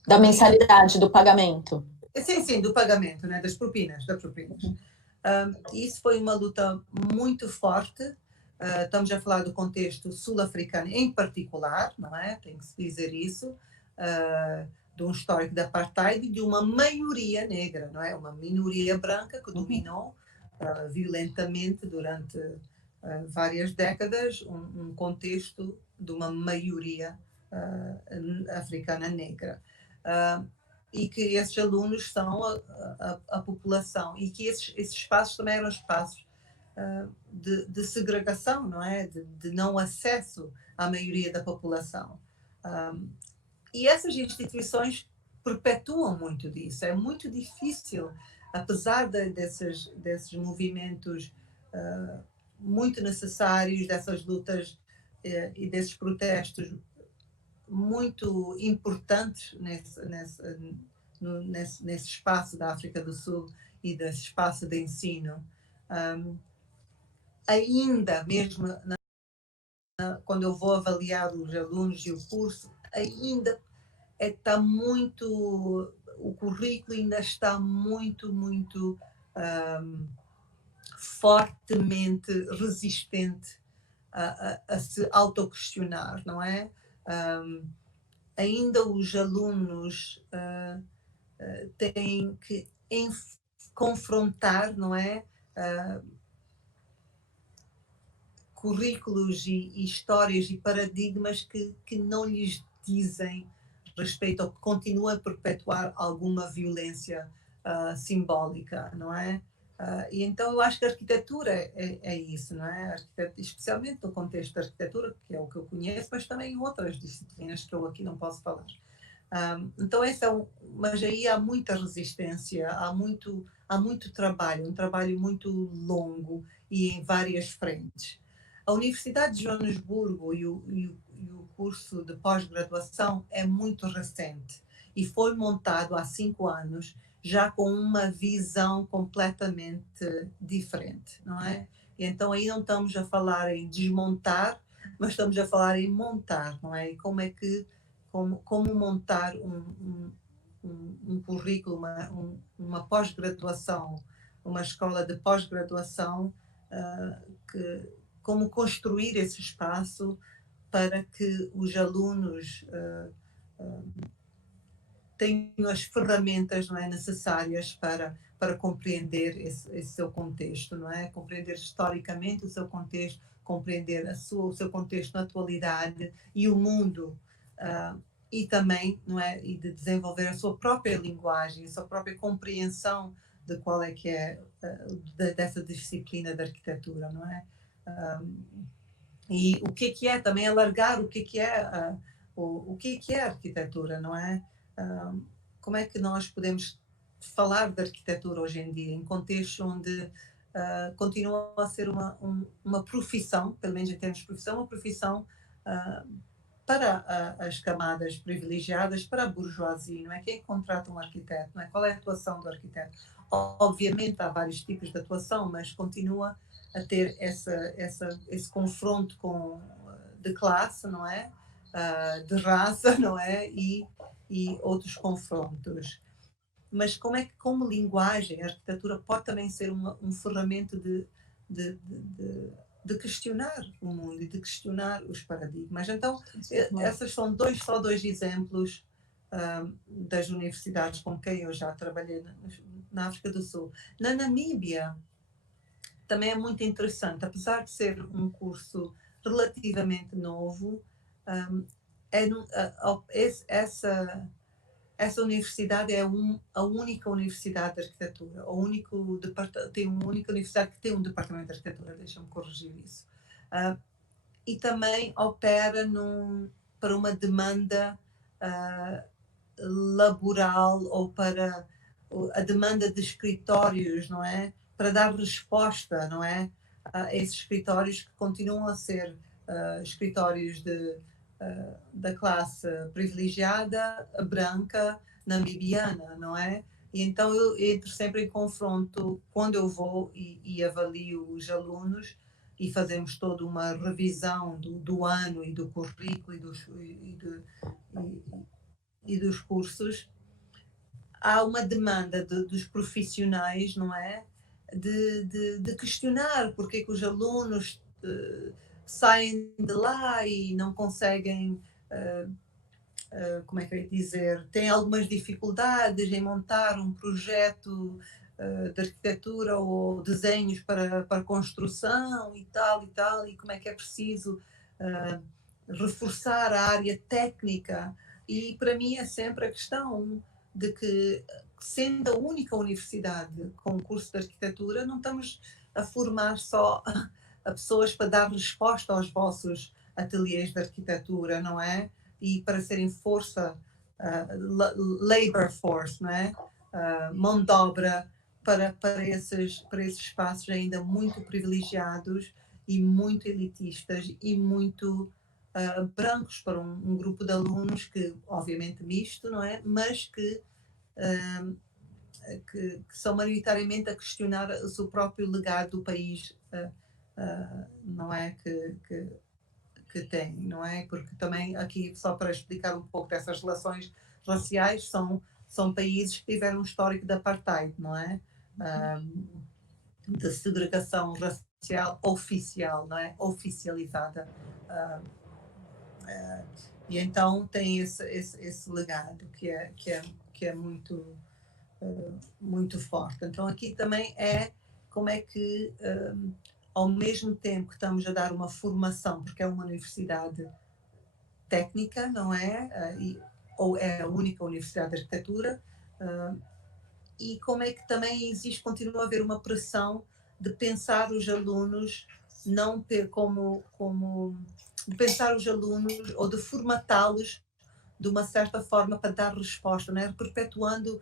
Da mensalidade, do pagamento. Sim, do pagamento, né? Das propinas. Isso foi uma luta muito forte. Estamos a falar do contexto sul-africano em particular, não é? Tem que se dizer isso, de um histórico da apartheid e de uma maioria negra, não é? Uma minoria branca que dominou violentamente durante várias décadas um contexto de uma maioria africana negra. E que esses alunos são a população, e que esses espaços também eram espaços de segregação, não é? De não acesso à maioria da população. E essas instituições perpetuam muito disso. É muito difícil, apesar desses movimentos muito necessários, dessas lutas e desses protestos muito importantes nesse espaço da África do Sul e desse espaço de ensino. Ainda mesmo quando eu vou avaliar os alunos e o curso, ainda está muito, o currículo ainda está muito fortemente resistente a se autoquestionar, não é? Ainda os alunos têm que confrontar, não é? Currículos e histórias e paradigmas que não lhes dizem respeito ou que continuam a perpetuar alguma violência simbólica, não é? E então eu acho que a arquitetura é isso, não é? Especialmente no contexto da arquitetura, que é o que eu conheço, mas também em outras disciplinas que eu aqui não posso falar. Então mas aí há muita resistência, há muito trabalho, um trabalho muito longo e em várias frentes. A Universidade de Joanesburgo e o curso de pós-graduação é muito recente e foi montado há 5 anos, já com uma visão completamente diferente, não é? E então aí não estamos a falar em desmontar, mas estamos a falar em montar, não é? E como montar um currículo, uma pós-graduação, uma escola de pós-graduação, como construir esse espaço para que os alunos tenham as ferramentas, não é, necessárias para compreender esse seu contexto, não é? Compreender historicamente o seu contexto, compreender o seu contexto na atualidade e o mundo, e também, não é, e de desenvolver a sua própria linguagem, a sua própria compreensão de qual é que é dessa disciplina da arquitetura, não é? E o que é também alargar o que é o que é a arquitetura, não é? Como é que nós podemos falar de arquitetura hoje em dia em contextos onde continua a ser uma profissão, pelo menos em termos de profissão, uma profissão para as camadas privilegiadas, para a burguesia, não é? Quem contrata um arquiteto, não é? Qual é a atuação do arquiteto? Obviamente há vários tipos de atuação, mas continua a ter esse confronto de classe, não é? De raça, não é? E outros confrontos. Mas como linguagem, a arquitetura pode também ser um ferramenta de questionar o mundo e de questionar os paradigmas. Então, esses são só dois exemplos das universidades com quem eu já trabalhei na África do Sul. Na Namíbia, também é muito interessante, apesar de ser um curso relativamente novo, essa universidade é a única universidade de arquitetura, tem uma única universidade que tem um departamento de arquitetura, deixa-me corrigir isso. E também opera para uma demanda laboral ou para a demanda de escritórios, não é? Para dar resposta, não é? A esses escritórios que continuam a ser escritórios da classe privilegiada, branca, namibiana, não é? E então eu entro sempre em confronto quando eu vou e avalio os alunos e fazemos toda uma revisão do ano e do currículo e dos cursos. Há uma demanda dos profissionais, não é? De questionar porque é que os alunos saem de lá e não conseguem, como é que eu ia dizer, têm algumas dificuldades em montar um projeto de arquitetura ou desenhos para construção e tal, e como é que é preciso reforçar a área técnica. E para mim é sempre a questão de que, sendo a única universidade com curso de arquitetura, não estamos a formar só a pessoas para dar resposta aos vossos ateliês de arquitetura, não é? E para serem força, labor force, não é? Mão de obra para esses espaços ainda muito privilegiados e muito elitistas e muito brancos para um grupo de alunos que, obviamente, misto, não é? Mas que são maioritariamente a questionar o seu próprio legado do país, não é? Que tem, não é? Porque também aqui, só para explicar um pouco dessas relações raciais, são países que tiveram um histórico de apartheid, não é? De segregação racial oficial, não é? Oficializada. E então tem esse legado que é muito, muito forte. Então aqui também é como é que, ao mesmo tempo que estamos a dar uma formação, porque é uma universidade técnica, não é? Ou é a única universidade de arquitetura, e como é que também continua a haver uma pressão de pensar os alunos não ter de pensar os alunos ou de formatá-los de uma certa forma para dar resposta, não é? Perpetuando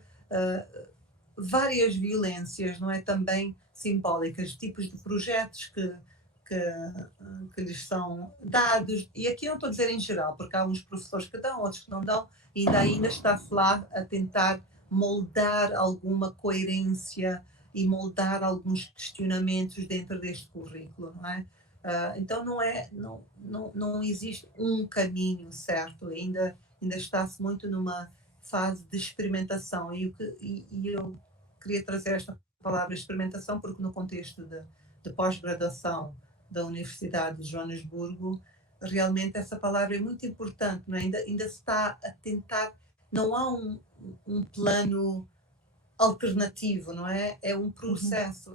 várias violências, não é? Também simbólicas, tipos de projetos que lhes são dados, e aqui não estou a dizer em geral, porque há uns professores que dão, outros que não dão, e ainda está-se lá a tentar moldar alguma coerência e moldar alguns questionamentos dentro deste currículo, não é? Então não existe um caminho certo, ainda está-se muito numa fase de experimentação, e eu queria trazer esta palavra experimentação porque no contexto de pós-graduação da Universidade de Joanesburgo, realmente essa palavra é muito importante, não é? Ainda se está a tentar, não há um plano alternativo, não é? É um processo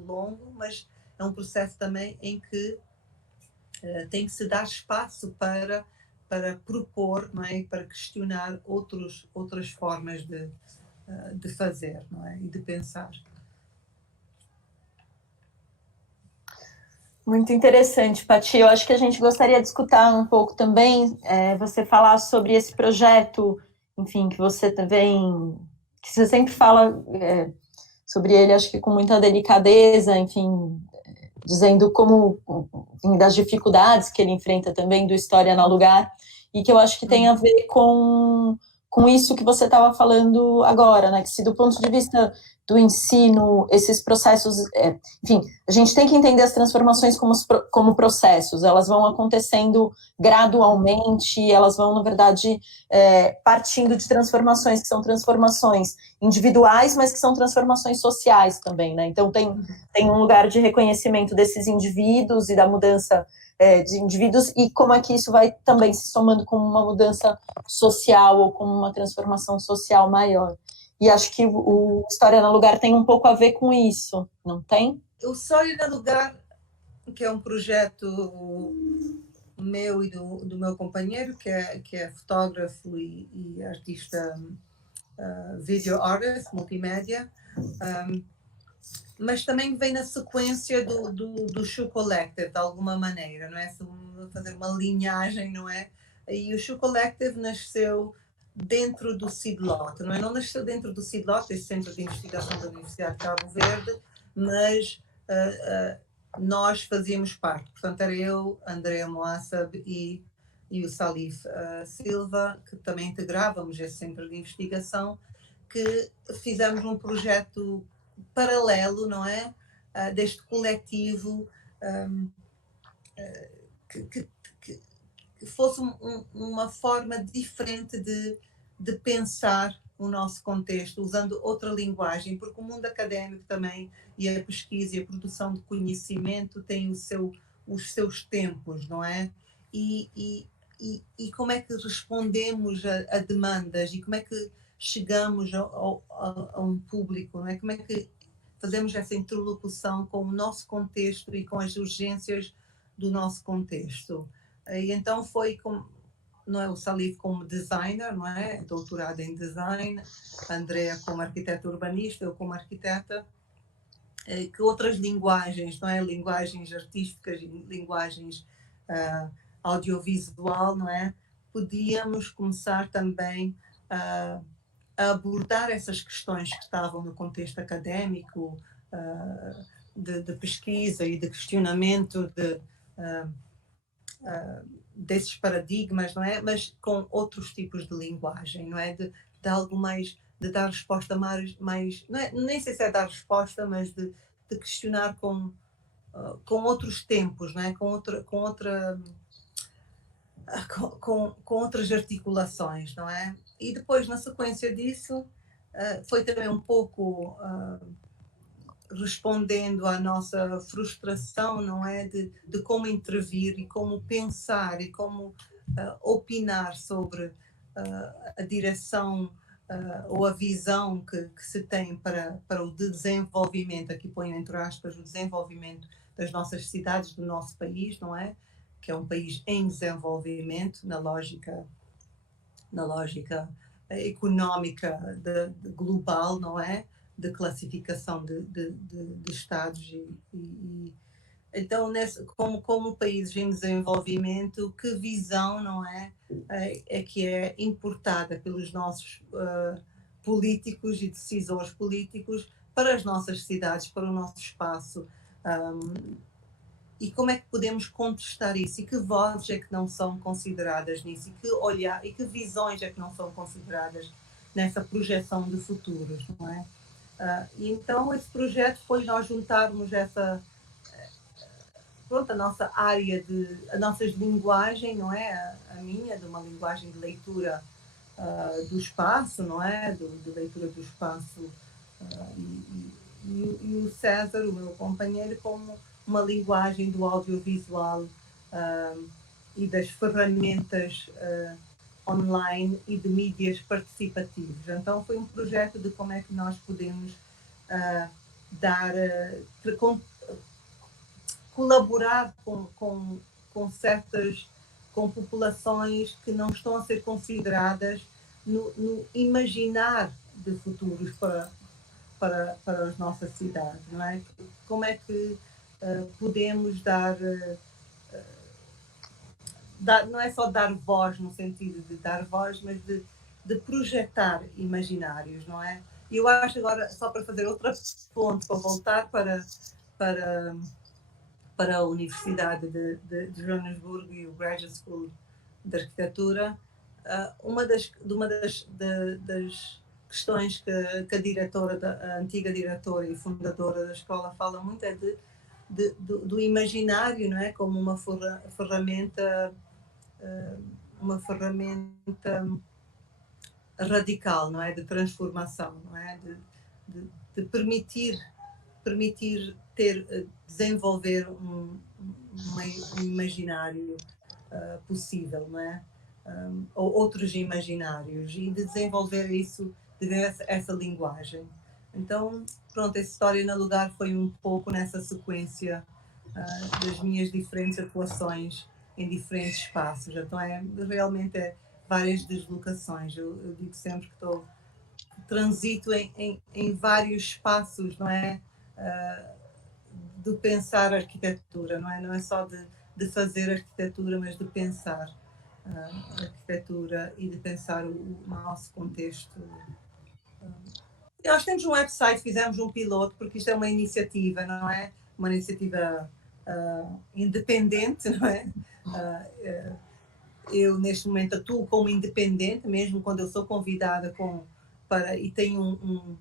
longo, mas é um processo também em que tem que se dar espaço para propor, não é? Para questionar outras formas de fazer, não é? E de pensar. Muito interessante, Paty. Eu acho que a gente gostaria de escutar um pouco também, você falar sobre esse projeto, enfim, que você também, que você sempre fala sobre ele, acho que com muita delicadeza, enfim, dizendo como, enfim, das dificuldades que ele enfrenta também do História no Lugar, e que eu acho que tem a ver com isso que você estava falando agora, né? Que se do ponto de vista do ensino, esses processos, enfim, a gente tem que entender as transformações como processos, elas vão acontecendo gradualmente, elas vão, na verdade, partindo de transformações que são transformações individuais, mas que são transformações sociais também, né? Então tem um lugar de reconhecimento desses indivíduos e da mudança de indivíduos, e como é que isso vai também se somando com uma mudança social ou com uma transformação social maior. E acho que o História no Lugar tem um pouco a ver com isso, não tem? O História no Lugar, que é um projeto meu e do meu companheiro, que é fotógrafo e artista, video artist, multimédia, mas também vem na sequência do Shoe Collective, de alguma maneira, não é? Se vou fazer uma linhagem, não é? E o Shoe Collective nasceu dentro do CIDLOT, não é? Não nasceu dentro do CIDLOT, esse Centro de Investigação da Universidade de Cabo Verde, mas nós fazíamos parte. Portanto, era eu, Andrea Moassab e o Salif Silva, que também integrávamos esse Centro de Investigação, que fizemos um projeto paralelo, não é? Deste coletivo, que fosse uma forma diferente de pensar o nosso contexto, usando outra linguagem, porque o mundo académico também, e a pesquisa e a produção de conhecimento tem os seus tempos, não é? E como é que respondemos a demandas e como é que chegamos a um público, não é? Como é que fazemos essa interlocução com o nosso contexto e com as urgências do nosso contexto. E então foi não é, o Salif como designer, não é? Doutorado em design, a Andrea como arquiteta urbanista, eu como arquiteta, que outras linguagens, não é? Linguagens artísticas, linguagens audiovisual, não é? Podíamos começar também a abordar essas questões que estavam no contexto académico, de pesquisa e de questionamento desses paradigmas, não é? Mas com outros tipos de linguagem, não é? De algo mais, de dar resposta mais não é, nem sei se é dar resposta, mas de questionar com outros tempos, não é? Com outras articulações, não é? E depois, na sequência disso, foi também um pouco respondendo à nossa frustração, não é? De como intervir e como pensar e como opinar sobre a direção ou a visão que se tem para o desenvolvimento, aqui ponho entre aspas, o desenvolvimento das nossas cidades, do nosso país, não é? Que é um país em desenvolvimento, na lógica económica global, não é? De classificação de estados então, como países em desenvolvimento, que visão, não é que é importada pelos nossos políticos e decisores políticos para as nossas cidades, para o nosso espaço, e como é que podemos contestar isso e que vozes é que não são consideradas nisso e que visões é que não são consideradas nessa projeção de futuros, não é? E então esse projeto foi nós juntarmos a nossa área a nossa linguagem, não é? A minha, de uma linguagem de leitura do espaço, não é? De leitura do espaço, e o César, o meu companheiro, como uma linguagem do audiovisual e das ferramentas online e de mídias participativos. Então foi um projeto de como é que nós podemos colaborar com populações que não estão a ser consideradas no imaginar de futuros para as nossas cidades, não é? Como é que podemos dar, não é só dar voz no sentido de dar voz, mas de projetar imaginários, não é? E eu acho agora, só para fazer outra ponte, para voltar para a Universidade de Joanesburgo e o Graduate School de Arquitetura, uma das questões que a diretora, a antiga diretora e fundadora da escola fala muito é do imaginário, não é? Como uma ferramenta radical, não é? De transformação, não é? De permitir desenvolver um imaginário possível, não é? Ou outros imaginários, e de desenvolver isso, de ver essa linguagem. Então, pronto, essa história no lugar foi um pouco nessa sequência das minhas diferentes atuações em diferentes espaços. Então realmente várias deslocações. Eu digo sempre que transito em vários espaços, não é? De pensar a arquitetura, não é só de fazer arquitetura, mas de pensar a arquitetura e de pensar o nosso contexto. Nós temos um website, fizemos um piloto, porque isto é uma iniciativa, não é? Uma iniciativa independente, não é? Eu, neste momento, atuo como independente, mesmo quando eu sou convidada e tenho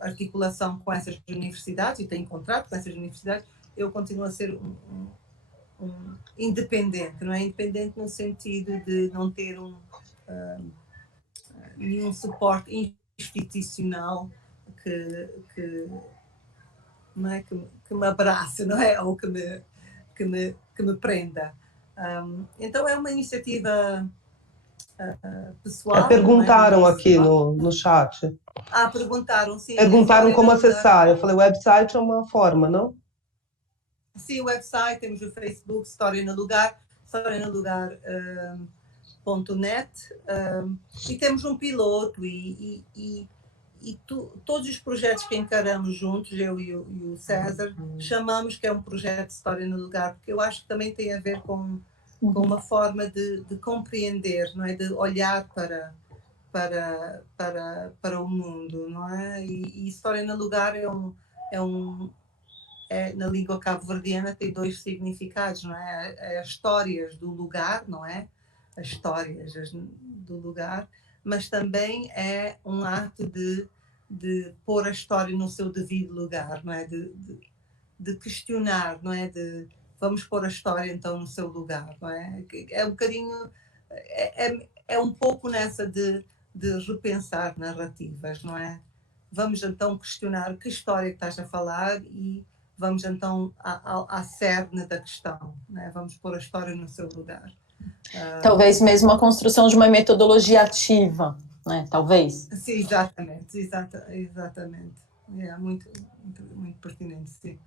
articulação com essas universidades, e tenho contrato com essas universidades, eu continuo a ser um independente, não é? Independente no sentido de não ter nenhum suporte institucional não é? que me abrace, não é? Ou que me prenda. Então é uma iniciativa pessoal. Perguntaram não é? aqui no chat. Perguntaram, sim. Perguntaram como acessar. Eu falei, o website é uma forma, não? Sim, o website, temos o Facebook, História no Lugar, historianolugar.net, e temos um piloto todos os projetos que encaramos juntos, eu e o César, chamamos que é um projeto de História no Lugar, porque eu acho que também tem a ver com uma forma de compreender, não é? De olhar para o mundo, não é? E História no Lugar na língua cabo-verdiana tem 2 significados, não é? As histórias do lugar, não é? As histórias do lugar, mas também é um ato de pôr a história no seu devido lugar, não é? De questionar, não é? Vamos pôr a história então no seu lugar, não é? É um bocadinho, é um pouco nessa de repensar narrativas, não é? Vamos então questionar que história que estás a falar e vamos então à cerne da questão, né? Vamos pôr a história no seu lugar. Talvez mesmo a construção de uma metodologia ativa, né? Talvez. Sim, exatamente. É muito pertinente, sim.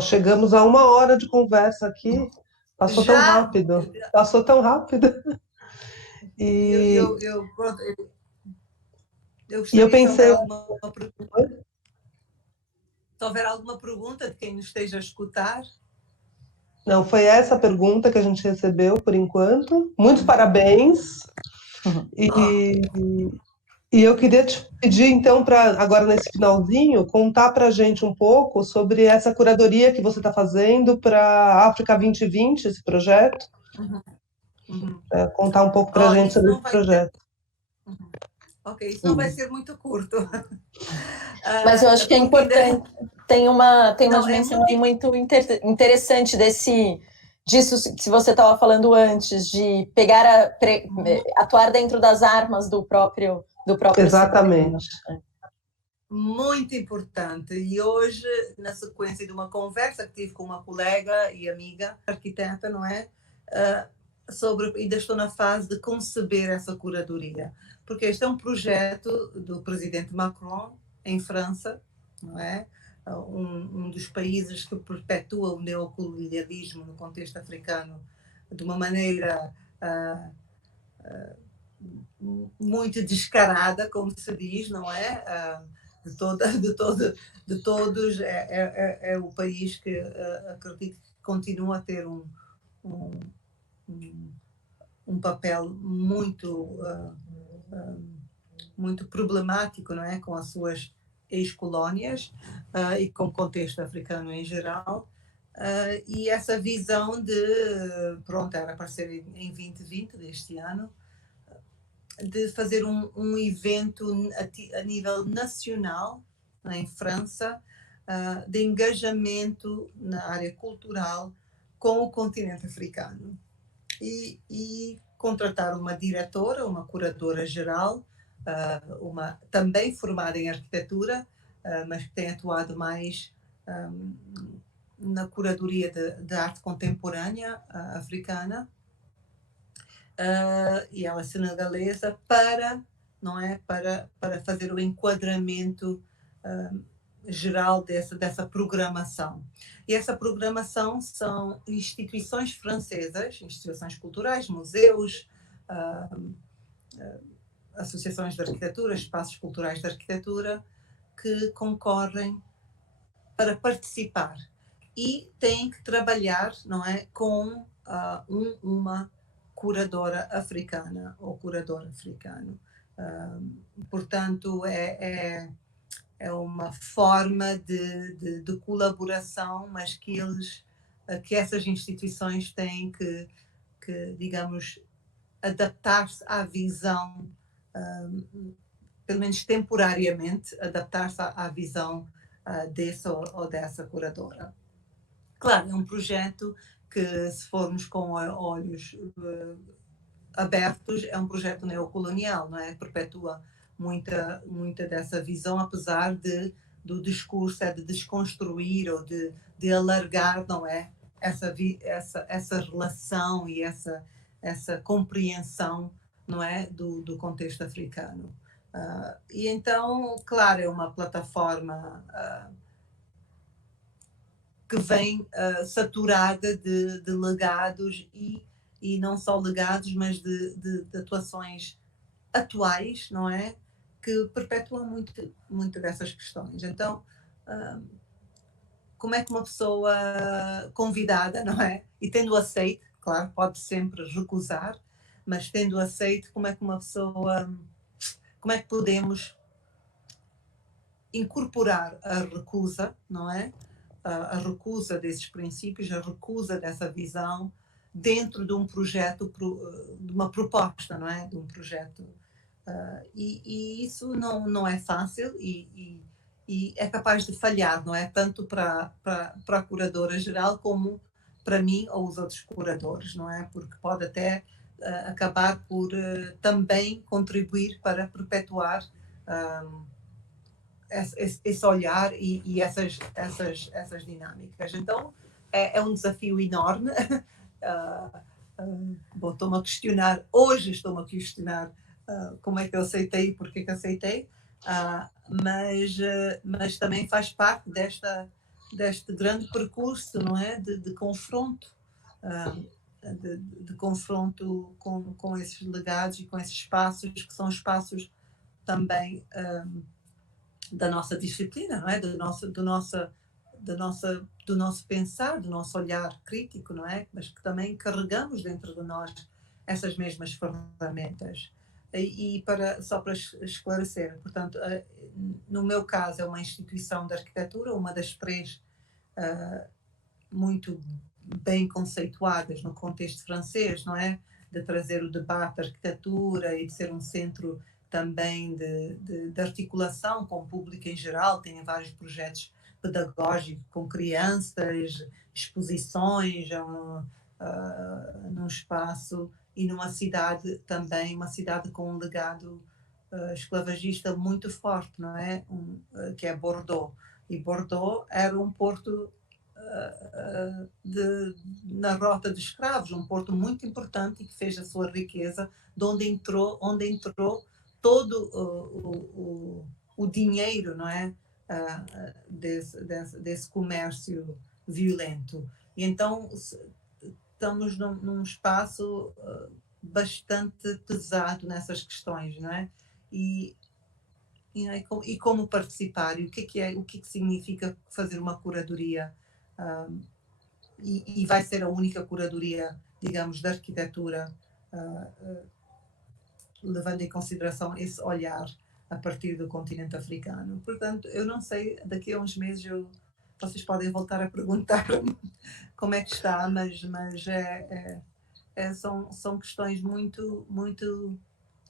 Chegamos a 1 hora de conversa aqui. Passou tão rápido. Passou tão rápido. Eu eu pensei... Se houver alguma pergunta de quem nos esteja a escutar. Não, foi essa a pergunta que a gente recebeu por enquanto. Muitos parabéns. E eu queria te pedir, então, para agora nesse finalzinho, contar para a gente um pouco sobre essa curadoria que você está fazendo para a África 2020, esse projeto. Contar um pouco para a gente sobre esse projeto. Ok, isso não vai ser muito curto. Mas eu acho que é importante. Tem uma dimensão aí muito interessante disso que você estava falando antes, de atuar dentro das armas do próprio Exatamente. Sistema. Muito importante. E hoje, na sequência de uma conversa que tive com uma colega e amiga, arquiteta, não é? Ainda estou na fase de conceber essa curadoria. Porque este é um projeto do presidente Macron, em França, não é? Um dos países que perpetua o neocolonialismo no contexto africano de uma maneira muito descarada, como se diz, não é? De todos, é o país que acredito que continua a ter um papel muito problemático, não é? Com as suas ex-colónias e com o contexto africano em geral. E essa visão era para ser em 2020, deste ano, de fazer um evento a nível nacional, em França, de engajamento na área cultural com o continente africano. E contratar uma diretora, uma curadora geral, também formada em arquitetura, mas que tem atuado mais na curadoria de arte contemporânea africana, e ela é senegalesa, para fazer o enquadramento geral dessa programação. E essa programação são instituições francesas, instituições culturais, museus, associações de arquitetura, espaços culturais de arquitetura, que concorrem para participar e têm que trabalhar, não é, com uma curadora africana ou curador africano. Portanto, é uma forma de colaboração, mas que essas instituições têm que digamos, adaptar-se à visão, pelo menos temporariamente, adaptar-se à visão dessa ou dessa curadora. Claro, é um projeto que, se formos com olhos abertos, é um projeto neocolonial, não é? Perpetua muita dessa visão, apesar do discurso de desconstruir ou de alargar, não é? Essa relação e essa compreensão, não é, do contexto africano. E então, claro, é uma plataforma que vem saturada de legados e não só legados, mas de atuações atuais, não é? Que perpetuam muito dessas questões. Então, como é que uma pessoa convidada, não é? E tendo aceito, claro, pode sempre recusar, mas tendo aceito, como é que podemos incorporar a recusa, não é? A recusa desses princípios, a recusa dessa visão dentro de um projeto, de uma proposta, não é? De um projeto. E isso não é fácil e é capaz de falhar, não é? Tanto para a curadora geral como para mim ou os outros curadores, não é? Porque pode até acabar por também contribuir para perpetuar esse olhar e essas dinâmicas. Então, é um desafio enorme. Estou-me a questionar, hoje estou-me a questionar como é que eu aceitei e porquê que aceitei, mas também faz parte deste grande percurso, não é? De confronto, de confronto com esses legados e com esses espaços, que são espaços também da nossa disciplina, não é? Do nosso pensar, do nosso olhar crítico, não é? Mas que também carregamos dentro de nós essas mesmas ferramentas. E só para esclarecer, portanto, no meu caso é uma instituição de arquitetura, uma das 3 muito bem conceituadas no contexto francês, não é? De trazer o debate da arquitetura e de ser um centro também de articulação com o público em geral. Tem vários projetos pedagógicos com crianças, exposições num espaço e numa cidade também, uma cidade com um legado esclavagista muito forte, não é? Que é Bordeaux. E Bordeaux era um porto na rota de escravos, um porto muito importante e que fez a sua riqueza, de onde entrou todo o dinheiro, não é? Desse comércio violento. E então estamos num espaço bastante pesado nessas questões, não é? E como participar, e o que significa fazer uma curadoria, e vai ser a única curadoria, digamos, de arquitetura, levando em consideração esse olhar a partir do continente africano. Portanto, eu não sei, daqui a uns meses vocês podem voltar a perguntar-me como é que está, mas são questões muito, muito,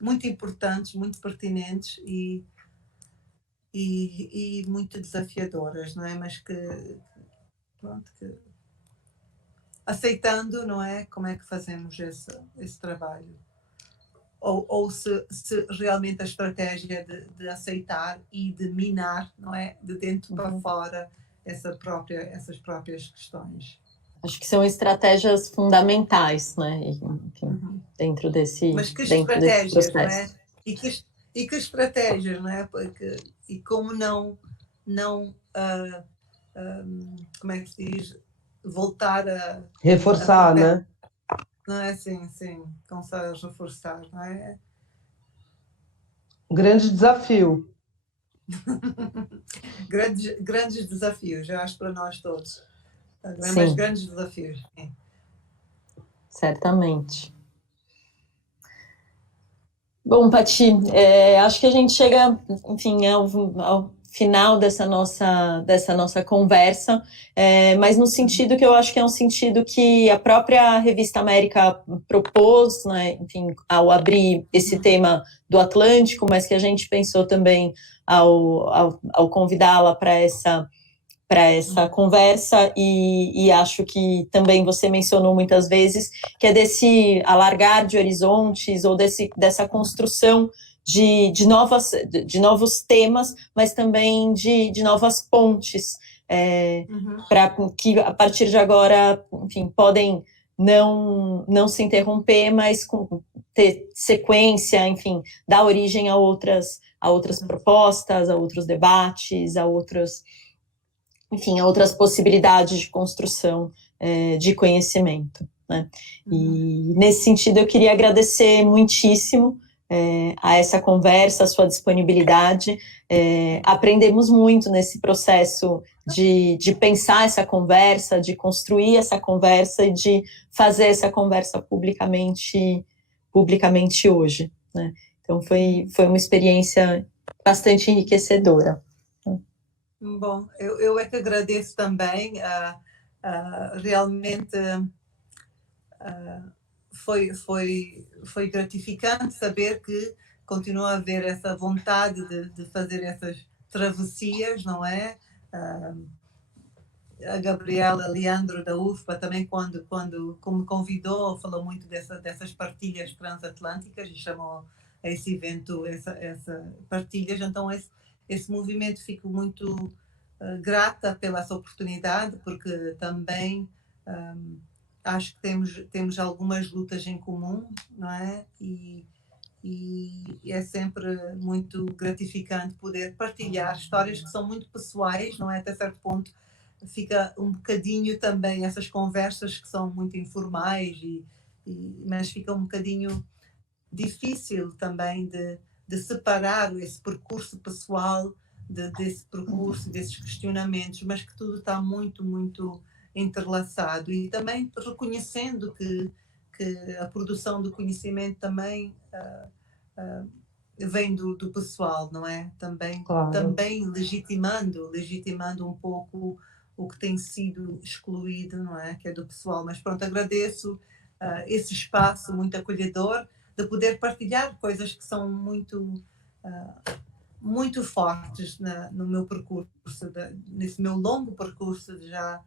muito importantes, muito pertinentes e muito desafiadoras, não é? Mas que aceitando, não é? Como é que fazemos esse trabalho? Ou se realmente a estratégia de aceitar e de minar, não é? De dentro para fora, essas próprias questões. Acho que são estratégias fundamentais, né? Enfim, dentro desse Mas que estratégias, não é? E que estratégias, não é? E como não não como é que se diz? Voltar a Reforçar, né? não é assim, sim, começar a reforçar, não é? Grande desafio. Grandes desafios, eu acho, para nós todos. Mas Sim, grandes desafios. Sim. certamente. Bom, Pati, acho que a gente chega, enfim, ao final dessa nossa conversa, mas no sentido que eu acho que é um sentido que a própria Revista América propôs, né, enfim, ao abrir esse tema do Atlântico, mas que a gente pensou também ao convidá-la para essa conversa, e acho que também você mencionou muitas vezes, que é desse alargar de horizontes, ou dessa construção de novos temas, mas também de novas pontes, para que a partir de agora, enfim, podem não se interromper, mas ter sequência, enfim, dar origem a outras propostas, a outros debates, a outros, enfim, a outras possibilidades de construção de conhecimento, né? E nesse sentido eu queria agradecer muitíssimo a essa conversa, a sua disponibilidade. Aprendemos muito nesse processo de pensar essa conversa, de construir essa conversa e de fazer essa conversa publicamente hoje, né? Então foi uma experiência bastante enriquecedora. Bom, eu é que agradeço também. Realmente foi gratificante saber que continua a haver essa vontade de fazer essas travessias, não é? A Gabriela Leandro da UFPA também, quando me convidou, falou muito dessas partilhas transatlânticas e chamou a esse evento essa partilhas. Então esse movimento, fico muito grata pela essa oportunidade, porque também acho que temos algumas lutas em comum, não é? E é sempre muito gratificante poder partilhar histórias que são muito pessoais, não é? Até certo ponto fica um bocadinho também essas conversas que são muito informais, mas fica um bocadinho difícil também de separar esse percurso pessoal desse percurso, desses questionamentos, mas que tudo está muito, muito entrelaçado, e também reconhecendo que a produção do conhecimento também vem do pessoal, não é? Claro. Também legitimando um pouco o que tem sido excluído, não é? Que é do pessoal. Mas pronto, agradeço esse espaço muito acolhedor, de poder partilhar coisas que são muito fortes no meu percurso, nesse meu longo percurso de já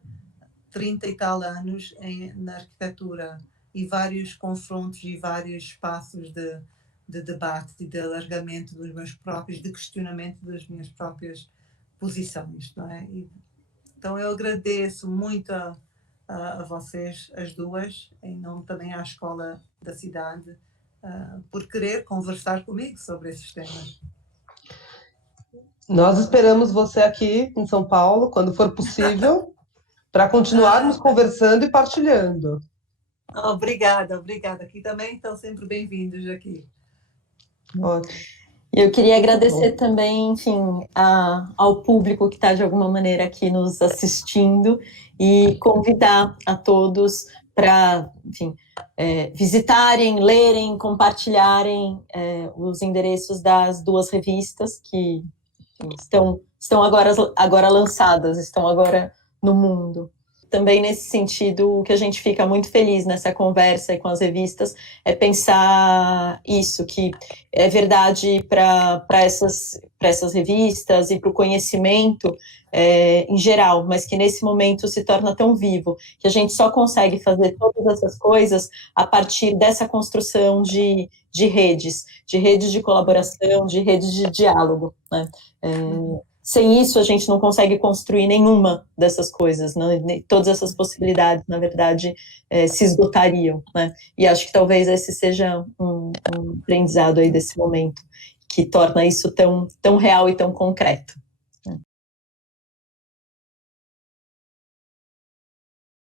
30 e tal anos na arquitetura, e vários confrontos e vários espaços de debate e de alargamento dos meus próprios, de questionamento das minhas próprias posições, não é? Então eu agradeço muito a vocês, as duas, em nome também à Escola da Cidade, por querer conversar comigo sobre esses temas. Nós esperamos você aqui em São Paulo, quando for possível, para continuarmos conversando e partilhando. Obrigada. Aqui também estão sempre bem-vindos aqui. Ótimo. Eu queria agradecer também, enfim, ao público que está de alguma maneira aqui nos assistindo, e convidar a todos para, enfim, visitarem, lerem, compartilharem os endereços das duas revistas que estão agora lançadas, estão agora no mundo. Também nesse sentido, o que a gente fica muito feliz nessa conversa e com as revistas é pensar isso, que é verdade para essas revistas e para o conhecimento em geral, mas que nesse momento se torna tão vivo, que a gente só consegue fazer todas essas coisas a partir dessa construção de redes de colaboração, de redes de diálogo, né? Sem isso, a gente não consegue construir nenhuma dessas coisas, né? Todas essas possibilidades, na verdade, se esgotariam, né? E acho que talvez esse seja um aprendizado aí desse momento, que torna isso tão real e tão concreto.